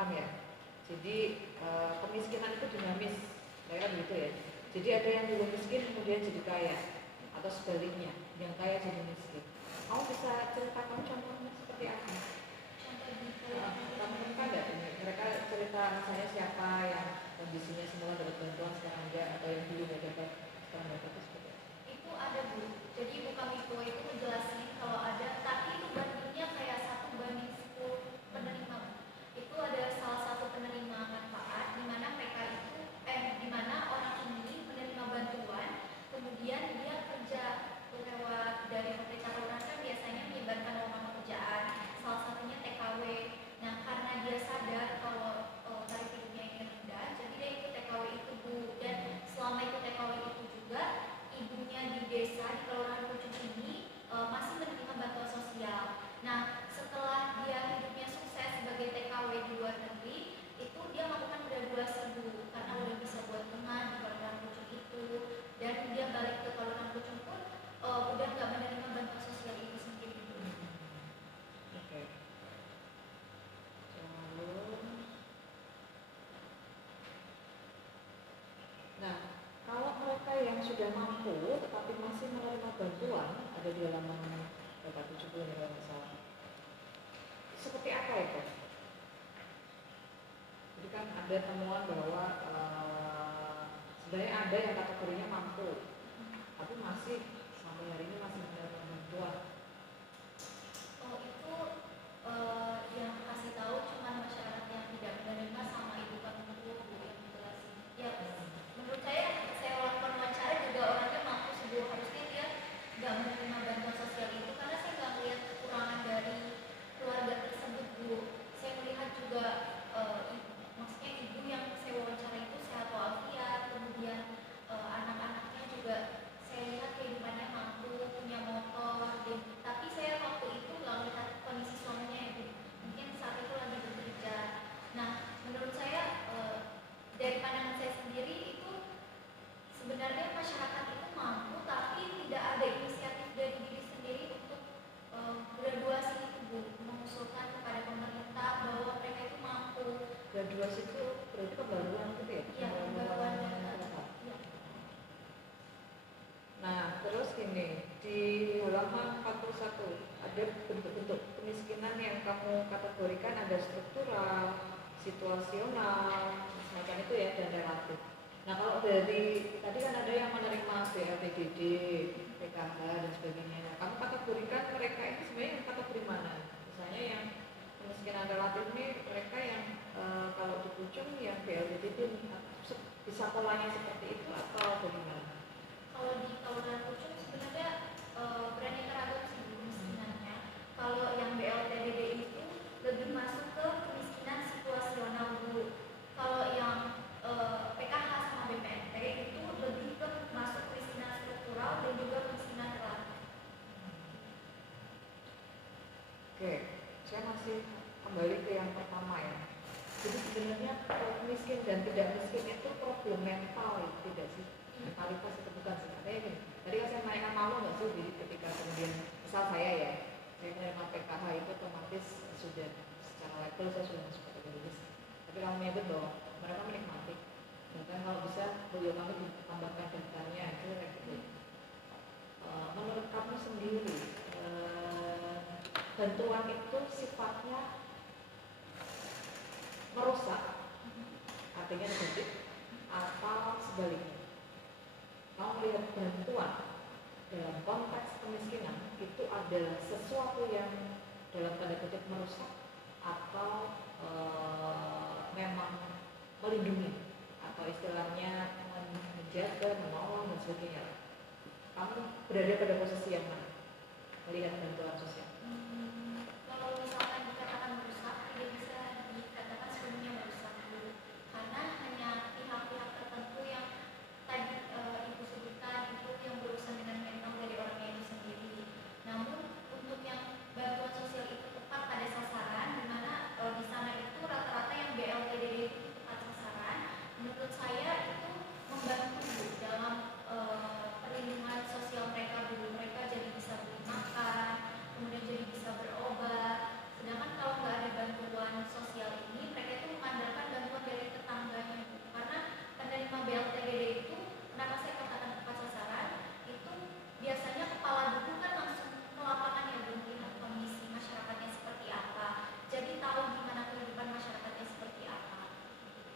orang ya. Jadi kemiskinan itu dinamis, kayak begitu ya. Jadi ada yang dulu miskin kemudian jadi kaya, atau sebaliknya, yang kaya jadi miskin. Kamu bisa ceritakan contohnya seperti apa? Kamu kan nggak ini? Mereka cerita misalnya siapa yang kondisinya semula dapat bantuan sekarang enggak, atau yang dulu nggak dapat sekarang dapat, itu seperti apa? Itu ada Bu. Jadi Bu Kamiko itu menjelaskan kalau ada, tapi itu bandingnya kayak 1:10 penerima. Itu ada salah satu penerima manfaat di mana mereka itu di mana orang ini menerima bantuan, kemudian dia kerja lewat dari pemerintah kan biasanya menyebarkan lowongan pekerjaan, salah satunya TKW. Nah, karena dia sadar kalau tarif hidupnya ini rendah, jadi dia ikut TKW itu Bu. Dan selama ikut TKW itu juga ibunya di desa di Kelurahan Pucung ini masih menerima bantuan sosial. Nah, setelah dia hidupnya sukses sebagai TKW di luar negeri, itu dia melakukan graduasi dulu karena udah bisa buat teman di Kelurahan Pucung itu, dan dia balik ke Kelurahan Pucung pun udah nggak menerima bantuan sosial itu sendiri. Oke. Terus, nah, kalau mereka yang sudah mampu tetapi masih menerima bantuan, ada di halaman berapa 70 nih kalau nggak salah. Seperti apa itu? Jadi kan ada temuan bahwa sebenarnya ada yang kategorinya mampu, tapi masih sampai hari ini masih menerima bantuan. Itu yang kasih tahu cuma masyarakat yang tidak menerima sama ibu kandung Bu yang menjelaskan. Ya, menurut saya lakukan wawancara juga orangnya mampu sebelum harusnya dia nggak menerima bantuan sosial itu karena saya nggak melihat kekurangan dari keluarga tersebut Bu. Saya melihat juga maksudnya ibu yang saya wawancara itu sehat walafiat, kemudian anak-anaknya juga saya lihat kehidupannya mampu, punya motor, tapi saya waktu itu nggak melihat kondisi suaminya ya Bu. Mungkin saat itu lagi bekerja. Nah, menurut saya dari pandangan saya sendiri itu sebenarnya masyarakat itu mampu, tapi tidak ada inisiatif dari diri sendiri untuk graduasi itu Bu, mengusulkan kepada pemerintah bahwa mereka itu mampu. Graduasi itu berarti pembaruan gitu ya? Iya, pembaruan data. Ya. Nah, terus gini, di halaman 41 ada bentuk-bentuk kemiskinan yang kamu kategorikan, ada struktural, situasional, semacam itu ya, dan relatif. Nah, kalau dari tadi kan ada yang menerima BLTDD, PKH dan sebagainya. Nah, kamu kategorikan mereka ini sebenarnya yang kategori mana? Misalnya yang kemiskinan relatif ini mereka yang kalau di Pucung yang BLTDD bisa polanya seperti itu atau bagaimana? Kalau di Kelurahan Pucung sebenarnya beraneka ragam sih kemiskinannya. Kalau yang BLTDD itu lebih masuk ke kemiskinan situasional dulu. Kalau yang PKH sama BPNT itu lebih ke masuk kemiskinan struktural dan juga kemiskinan relatif. Oke, saya masih kembali ke yang pertama ya. Jadi sebenarnya miskin dan tidak miskin itu problem mental ya, tidak sih? Mentalitas itu bukan sih. Katanya gini, tadi kan saya mainkan malu nggak sih, jadi ketika kemudian misal saya ya, saya menerima PKH itu otomatis sudah secara level saya sudah masuk kategori miskin. Tapi kamu menyebut bahwa mereka menikmati. Bahkan kalau bisa beliau kami ditambahkan daftarnya itu gitu. Menurut kamu sendiri, bantuan itu sifatnya merusak, artinya negatif, atau sebaliknya? Kamu melihat bantuan dalam konteks kemiskinan itu adalah sesuatu yang dalam tanda kutip merusak atau memang melindungi atau istilahnya menjaga, menolong dan sebagainya? Kamu berada pada posisi yang mana melihat bantuan sosial? Kalau misalkan dikatakan merusak, tidak bisa dikatakan sepenuhnya merusak dulu, karena hanya pihak-pihak tertentu yang tadi Ibu sebutkan itu yang berurusan dengan mental dari orangnya itu sendiri. Namun untuk yang bantuan sosial itu tepat pada sasaran, di mana di sana itu rata-rata yang BLTDD itu tepat sasaran, menurut saya itu membantu dalam perlindungan sosial mereka dulu. Mereka jadi bisa beli makan, kemudian jadi bisa berobat.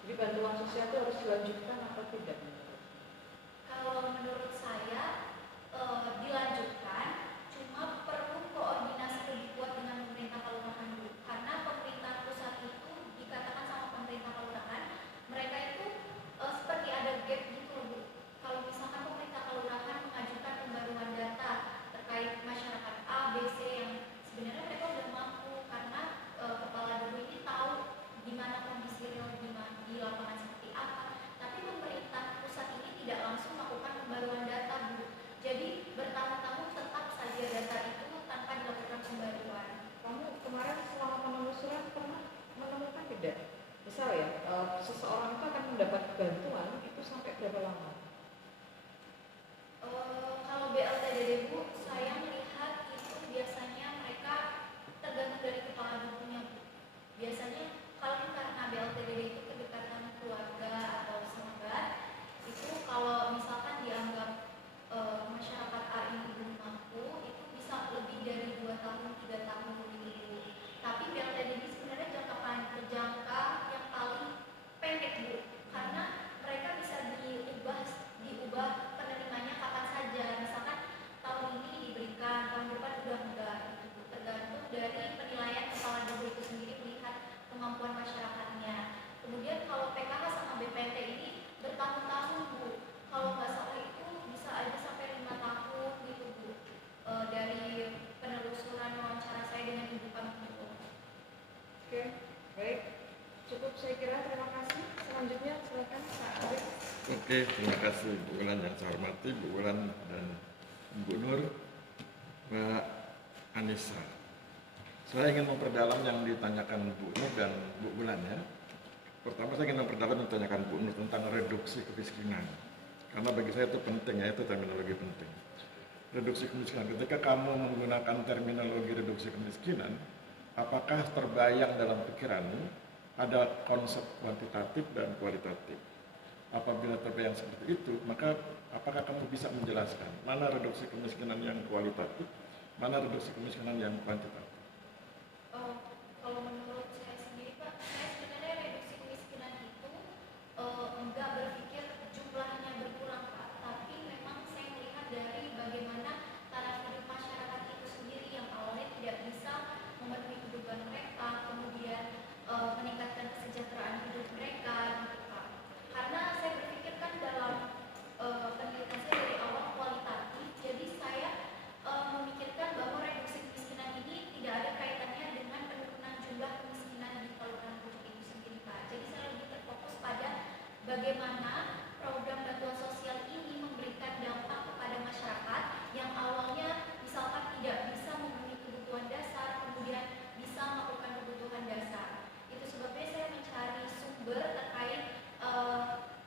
Jadi bantuan sosial itu harus dilanjutkan atau tidak? Kalau menurut saya dilanjutkan, cuma perlu koordinasi lebih kuat dengan pemerintah kelurahan dulu. Karena pemerintah pusat itu dikatakan sama pemerintah kelurahan, mereka itu seperti ada gap gitu loh, Bu. Kalau misalkan pemerintah kelurahan mengajukan pembaruan data terkait masyarakat A, B, C yang sebenarnya mereka udah mampu karena kepala dulu ini tahu di mana kondisi real di lapangan seperti apa. Tapi pemerintah pusat ini tidak langsung melakukan pembaruan data, Bu. Jadi bertahun-tahun tetap saja data itu tanpa dilakukan pembaruan. Kamu kemarin selama penelusuran pernah menemukan tidak? Misal ya, seseorang itu akan mendapat bantuan itu sampai berapa lama? Kalau BLTDD, Bu, saya melihat itu biasanya mereka tergantung dari kepala dukuhnya, Bu. Biasanya kalau karena BLTDD itu kedekatan keluarga atau sahabat, itu kalau misalkan dianggap masyarakat A ini belum mampu, itu bisa lebih dari 2 tahun, 3 tahun begitu. Tapi BLTDD sebenarnya jangka yang paling pendek, Bu, karena mereka bisa diubah penerimanya kapan saja. Misalkan tahun ini diberikan, tahun depan udah enggak, gitu. Tergantung dari penilaian kepala desa itu sendiri melihat kemampuan masyarakatnya. Kemudian kalau PKH sama BPT ini bertahun-tahun, Bu. Kalau nggak salah itu bisa aja sampai 5 tahun gitu, Bu. Dari penelusuran wawancara saya dengan Ibu kami itu. Oke, baik. Cukup saya kira, terima kasih. Selanjutnya silakan Pak Arif. Oke, terima kasih Bu Wulan yang saya hormati, Bu Wulan dan Bu Nur, Mbak Anissa. Saya ingin memperdalam yang ditanyakan Bu Nur dan Bu Wulan ya. Pertama saya ingin memperdalam yang ditanyakan Bu Nur tentang reduksi kemiskinan. Karena bagi saya itu penting ya, itu terminologi penting. Reduksi kemiskinan, ketika kamu menggunakan terminologi reduksi kemiskinan, apakah terbayang dalam pikiranmu ada konsep kuantitatif dan kualitatif? Apabila terbayang seperti itu, maka apakah kamu bisa menjelaskan mana reduksi kemiskinan yang kualitatif, mana reduksi kemiskinan yang kuantitatif? Kalau menurut saya sendiri, Pak, saya sebenarnya reduksi kemiskinan itu enggak berpikir jumlahnya berkurang, Pak, tapi memang saya melihat dari bagaimana taraf hidup masyarakat itu sendiri yang awalnya tidak bisa memenuhi kebutuhan mereka, kemudian meningkatkan kesejahteraan hidup mereka, gitu, Pak. Karena saya berpikir kan dalam penelitian saya dari awal kualitatif, jadi saya memikirkan bahwa reduksi kemiskinan ini tidak ada kaitannya dengan penurunan jumlah kemiskinan di kelurahan Pucuk itu sendiri, Pak. Jadi saya lebih terfokus pada bagaimana program bantuan sosial ini memberikan dampak kepada masyarakat yang awalnya misalkan tidak bisa memenuhi kebutuhan dasar, kemudian bisa melakukan kebutuhan dasar. Itu sebabnya saya mencari sumber terkait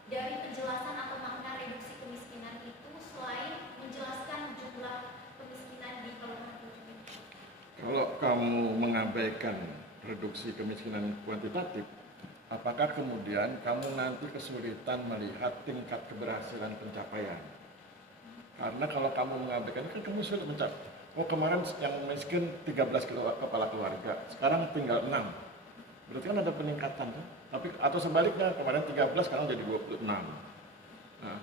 dari penjelasan atau makna reduksi kemiskinan itu selain menjelaskan jumlah kemiskinan di kelurahan Pucuk itu. Kalau kamu mengabaikan reduksi kemiskinan kuantitatif, apakah kemudian kamu nanti kesulitan melihat tingkat keberhasilan pencapaian? Karena kalau kamu mengabaikan, kan kamu sulit mencapai. Oh, kemarin yang miskin 13 kepala keluarga, sekarang tinggal 6. Berarti kan ada peningkatan kan? Tapi atau sebaliknya, kemarin 13 sekarang jadi 26. Nah,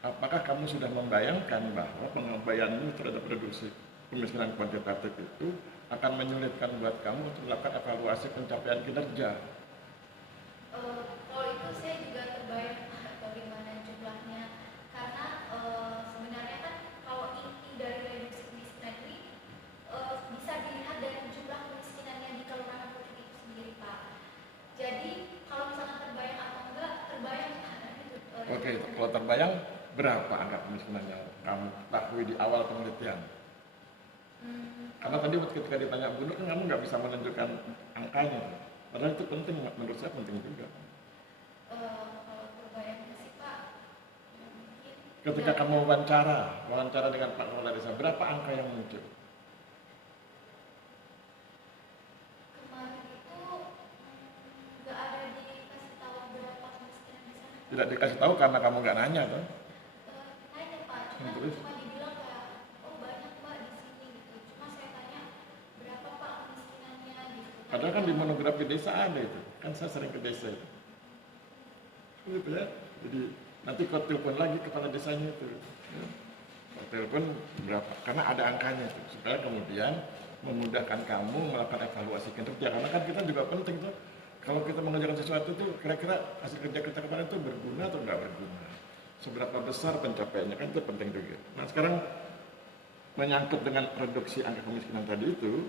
apakah kamu sudah membayangkan bahwa pengabaianmu terhadap reduksi kemiskinan kuantitatif itu akan menyulitkan buat kamu untuk melakukan evaluasi pencapaian kinerja? Kalau itu saya juga terbayang bagaimana jumlahnya, karena sebenarnya kan kalau inti dari reduksi kemiskinan ini bisa dilihat dari jumlah kemiskinan yang di kelurahan Pucuk itu sendiri, Pak. Jadi kalau misalkan terbayang atau enggak, terbayang karena itu. Oke, kalau terbayang berapa angka kemiskinan yang kamu ketahui di awal penelitian? Karena tadi ketika ditanya Bu Nur kan kamu nggak bisa menunjukkan angkanya. Padahal itu penting, menurut saya penting juga. Kalau terbayang sih, Pak, mungkin Ketika kamu wawancara dengan Pak Kepala Desa, berapa angka yang muncul? kemarin itu nggak ada dikasih tahu berapa kemiskinan di sana. Tidak dikasih tahu karena kamu nggak nanya, toh? Nanya, Pak, Terus? cuma dibilang kayak, oh banyak, Pak, di sini gitu. Cuma saya tanya berapa, Pak, kemiskinannya gitu. Padahal kan di monografi desa ada itu, kan saya sering ke desa itu. gitu ya. Jadi nanti kau telepon lagi kepala desanya itu, ya. Kau telepon berapa, karena ada angkanya itu, supaya kemudian memudahkan kamu melakukan evaluasi kinerja. Karena kan kita juga penting tuh, kalau kita mengerjakan sesuatu tuh kira-kira hasil kerja kita kemarin itu berguna atau nggak berguna, seberapa besar pencapaiannya, kan itu penting juga. Nah sekarang menyangkut dengan reduksi angka kemiskinan tadi itu,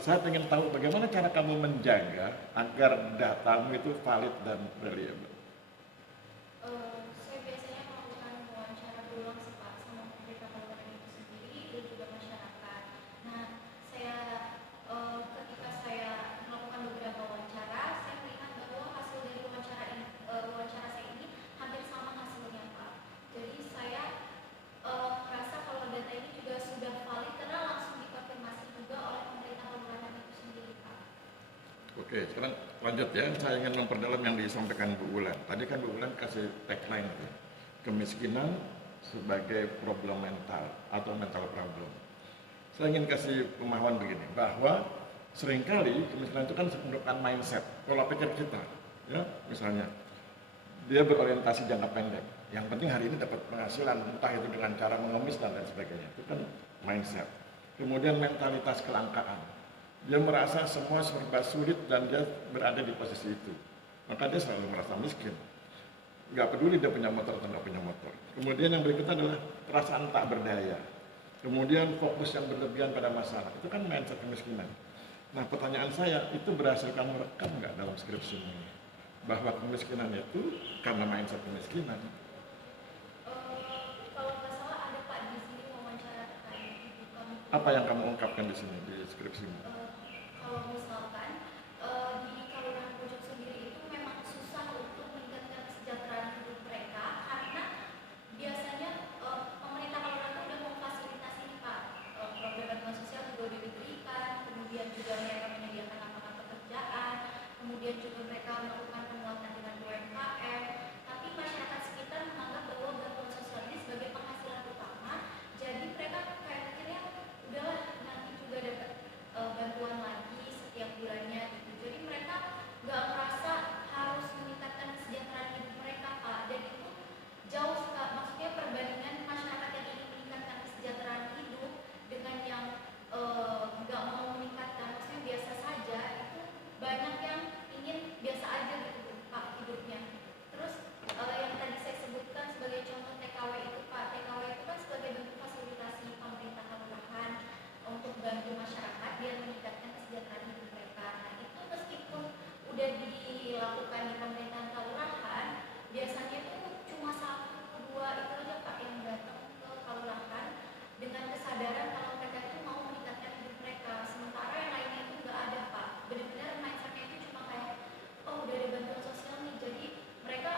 saya ingin tahu bagaimana cara kamu menjaga agar datamu itu valid dan reliable. Saya biasanya melakukan wawancara berulang sih Pak sama pemerintah kabupaten itu sendiri dan juga masyarakat. Nah, ketika saya melakukan beberapa wawancara, saya melihat bahwa hasil dari wawancara saya ini hampir sama hasilnya Pak. Jadi saya merasa kalau data ini juga sudah valid karena langsung dikonfirmasi juga oleh pemerintah kabupaten itu sendiri Pak. Oke, sekarang lanjut ya. Saya ingin memperdalam yang disampaikan Bu Wulan. Tadi kan Bu Wulan kasih tagline tuh, kemiskinan sebagai problem mental atau mental problem. Saya ingin kasih pemahaman begini, bahwa seringkali kemiskinan itu kan merupakan mindset, pola pikir kita. Ya, misalnya dia berorientasi jangka pendek. Yang penting hari ini dapat penghasilan, entah itu dengan cara mengemis dan lain sebagainya. Itu kan mindset. Kemudian mentalitas kelangkaan. Dia merasa semua serba sulit dan dia berada di posisi itu. Maka dia selalu merasa miskin. Nggak peduli dia punya motor atau nggak punya motor. Kemudian yang berikutnya adalah perasaan tak berdaya. Kemudian fokus yang berlebihan pada masalah. Itu kan mindset kemiskinan. Nah pertanyaan saya, itu berhasil kamu rekam nggak dalam skripsimu? Bahwa kemiskinan itu karena mindset kemiskinan. Kalau nggak salah ada Pak di sini wawancara terkait ibu kami. Apa yang kamu ungkapkan di sini di skripsimu? Kalau misalkan di Kelurahan Pojok sendiri itu memang susah untuk meningkatkan kesejahteraan hidup mereka karena biasanya pemerintah kelurahan itu udah memfasilitasi nih Pak, program bantuan sosial juga udah diberikan, kemudian juga mereka menyediakan lapangan pekerjaan, kemudian juga mereka melakukan penguatan dengan UMKM, tapi masyarakat sekitar menganggap bahwa bantuan sosial ini sebagai penghasilan utama, jadi mereka kayak mikirnya udahlah nanti juga dapat bantuan lagi setiap bulannya gitu. Jadi mereka nggak merasa harus meningkatkan kesejahteraan hidup mereka Pak, dan itu jauh Kak, maksudnya perbandingan masyarakat yang ingin meningkatkan kesejahteraan hidup dengan yang nggak mau meningkatkan, maksudnya biasa saja, itu banyak yang ingin biasa aja gitu Pak hidupnya. Terus yang tadi saya sebutkan sebagai contoh TKW itu Pak, TKW itu kan sebagai bentuk fasilitasi pemerintah kelurahan untuk bantu masyarakat biar meningkatkan kesejahteraan hidup mereka. Nah itu meskipun udah dilakukan di pemerintahan kelurahan, biasanya itu cuma 1-2 itu aja Pak yang datang ke kelurahan dengan kesadaran kalau mereka itu mau meningkatkan hidup mereka. Sementara yang lainnya itu nggak ada Pak. Benar-benar mindsetnya itu cuma kayak, oh udah ada bantuan sosial nih, jadi mereka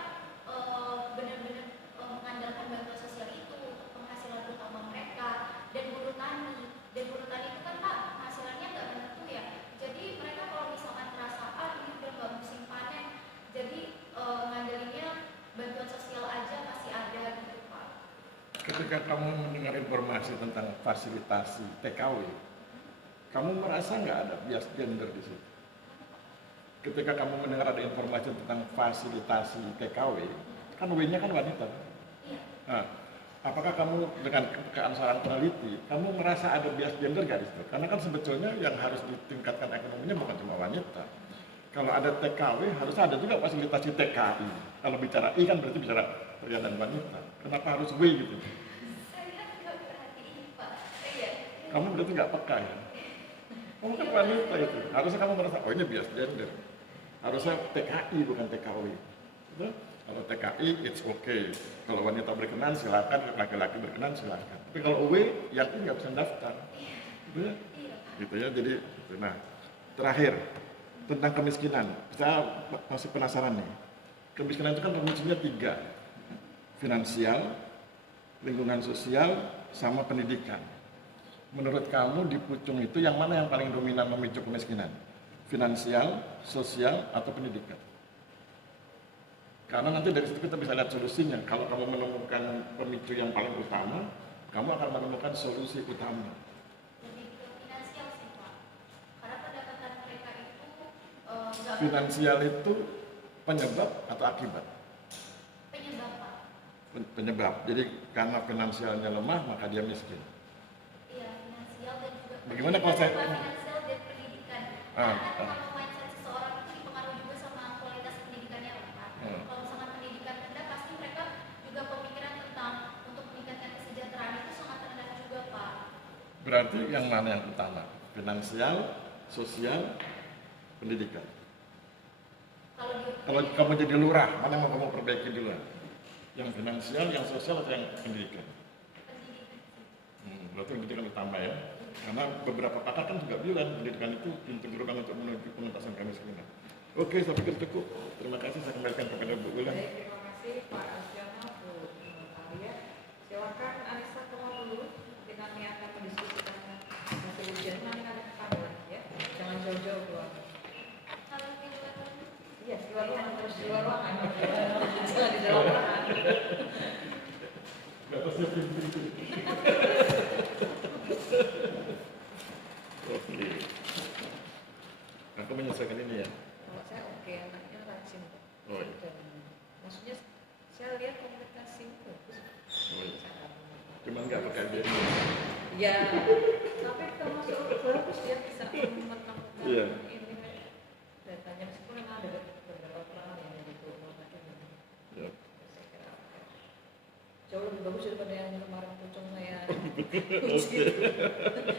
benar-benar mengandalkan bantuan sosial itu untuk penghasilan utama mereka dan buruh tani. Dan buruh tani itu kan Pak hasilnya nggak menentu ya. Jadi mereka kalau misalkan terasa ini udah nggak musim panen, jadi ngandelinnya bantuan sosial aja masih ada gitu Pak. Ketika kamu mendengar informasi tentang fasilitasi TKW, kamu merasa nggak ada bias gender di situ? Ketika kamu mendengar ada informasi tentang fasilitasi TKW, kan W-nya kan wanita. Iya. Nah, apakah kamu dengan keansaan peneliti, kamu merasa ada bias gender nggak di situ? Karena kan sebetulnya yang harus ditingkatkan ekonominya bukan cuma wanita. Kalau ada TKW, harus ada juga fasilitasi TKI. Kalau bicara I kan berarti bicara pria dan wanita. Kenapa harus W gitu? Saya nggak perhatiin Pak. Iya. Kamu berarti nggak peka ya? Kamu kan wanita itu. Harusnya kamu merasa, oh ini bias gender. Harusnya TKI bukan TKW. Gitu? Kalau TKI, it's okay. Kalau wanita berkenan, silakan. Laki-laki berkenan, silakan. Tapi kalau W, yang ini nggak bisa daftar. Gitu ya? Gitu ya, jadi, gitu. Nah, terakhir, tentang kemiskinan. Saya masih penasaran nih. Kemiskinan itu kan rumusnya 3. Finansial, lingkungan sosial, sama pendidikan. Menurut kamu di Pucung itu yang mana yang paling dominan memicu kemiskinan? Finansial, sosial, atau pendidikan? Karena nanti dari situ kita bisa lihat solusinya. Kalau kamu menemukan pemicu yang paling utama, kamu akan menemukan solusi utama. Lebih ke finansial sih Pak. Karena pendapatan mereka itu Finansial itu penyebab atau akibat? Penyebab, Pak. Penyebab. Jadi karena finansialnya lemah maka dia miskin. Iya, finansial dan juga Bagaimana kalau saya finansial dan pendidikan. Ah, Karena ah. kalau mindset seseorang itu dipengaruhi juga sama kualitas pendidikannya, Pak. Kalau misalkan pendidikan rendah, pasti mereka juga pemikiran tentang untuk meningkatkan kesejahteraan itu sangat rendah juga, Pak. Berarti yang mana yang utama? Finansial, sosial, pendidikan. Kalau kamu jadi lurah, mana yang mau kamu perbaiki dulu? Yang finansial, yang sosial, atau yang pendidikan? Berarti pendidikan utama ya. Karena beberapa pakar kan juga bilang pendidikan itu pintu gerbang untuk menuju penuntasan kemiskinan. Oke, saya pikir cukup. Terima kasih, saya kembalikan kepada Bu Ulan. Baik, terima kasih Pak Arsyana, Bu Arya. Silakan Anissa keluar dulu. Nanti kami akan mendiskusikan hasil ujian. Nanti kami panggil ya. Jangan jauh-jauh keluar. Iya, di luar ruangan, terus di luar ruangan. Jangan di dalam ruangan. Batasnya pintu. Oke. Aku menyelesaikan ini ya. Kalau saya oke, anaknya rajin. Oh, iya. Dan maksudnya saya lihat komunikasi bagus. Oh, iya. Cuman nggak pakai dia. Ya, tapi termasuk bagus dia bisa menemukan Iya. ini datanya meskipun memang ada beberapa peran yang gitu. Ya. Saya kira jauh lebih bagus daripada yang kemarin pucung saya.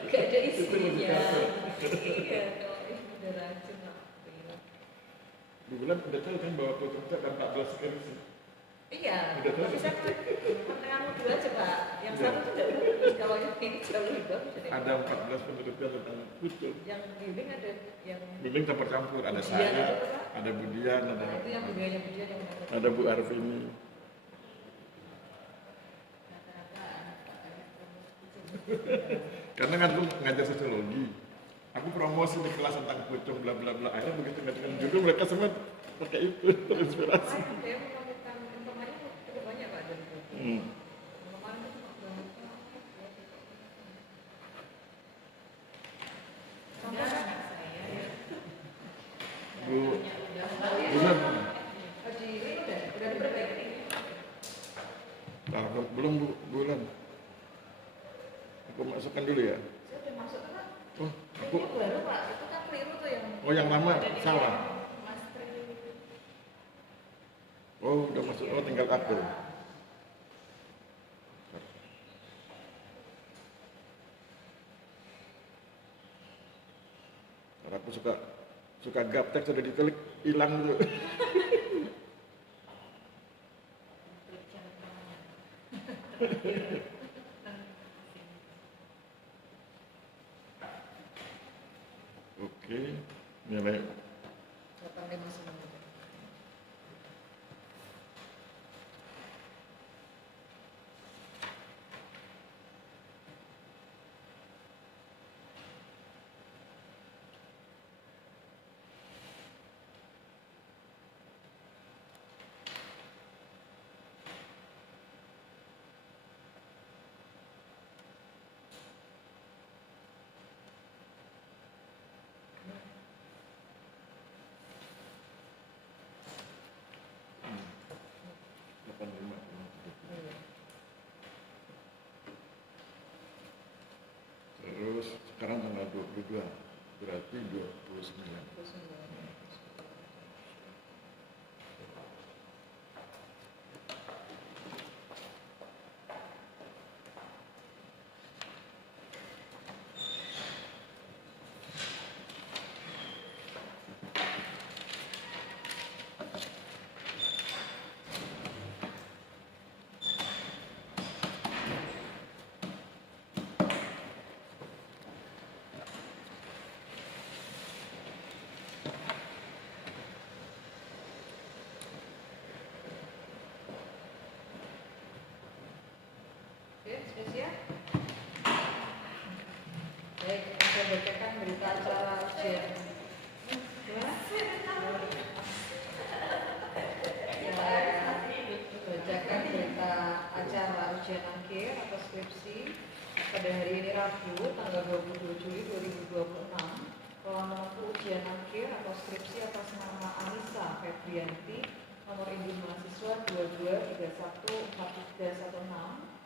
Gak ada isinya. Iya, kalau ini udah rajin lah. Bu Ulan udah tahu kan bahwa pucung itu ada 14 skripsi. Iya, Udah tahu. tapi saya pendengar dulu aja Pak. Yang satu tuh udah bagus, kalau yang ini jauh lebih bagus. Jadi Ada 14 penelitian tentang pucung. yang bimbing ada yang Bimbing campur-campur, ada Budian saya, itu, Pak. ada Budian, nah, itu yang budayanya Budian yang ada Bu Arvini. rata-rata anak Karena kan aku ngajar sosiologi, aku promosi di kelas tentang pucung bla bla bla. Akhirnya begitu ngajarkan judul mereka semua pakai itu terinspirasi. Saya menemukan informasi cukup banyak Pak dari itu. Kemarin itu cuma berapa? Sampai anak saya. Bu, Udah. Udah diperbaiki. nah, belum Bu Ulan. Aku masukkan dulu ya. Saya udah masuk kan? Oh, aku, Ini baru Pak, itu kan keliru tuh yang. oh yang lama ada di salah. Mas Tri. Oh udah masuk, oh tinggal upload. Karena aku suka gaptek sudah diklik hilang dulu. Oke, nilai 85 Terus sekarang tanggal 22, berarti 29. Oke, spesial. Baik, saya bacakan berita acara ujian. Gimana? Bacakan berita acara ujian akhir atau skripsi pada hari ini Rabu, tanggal 22 Juli 2026. Telah menempuh ujian akhir atau skripsi atas nama Anissa Febrianti, nomor induk mahasiswa 22314316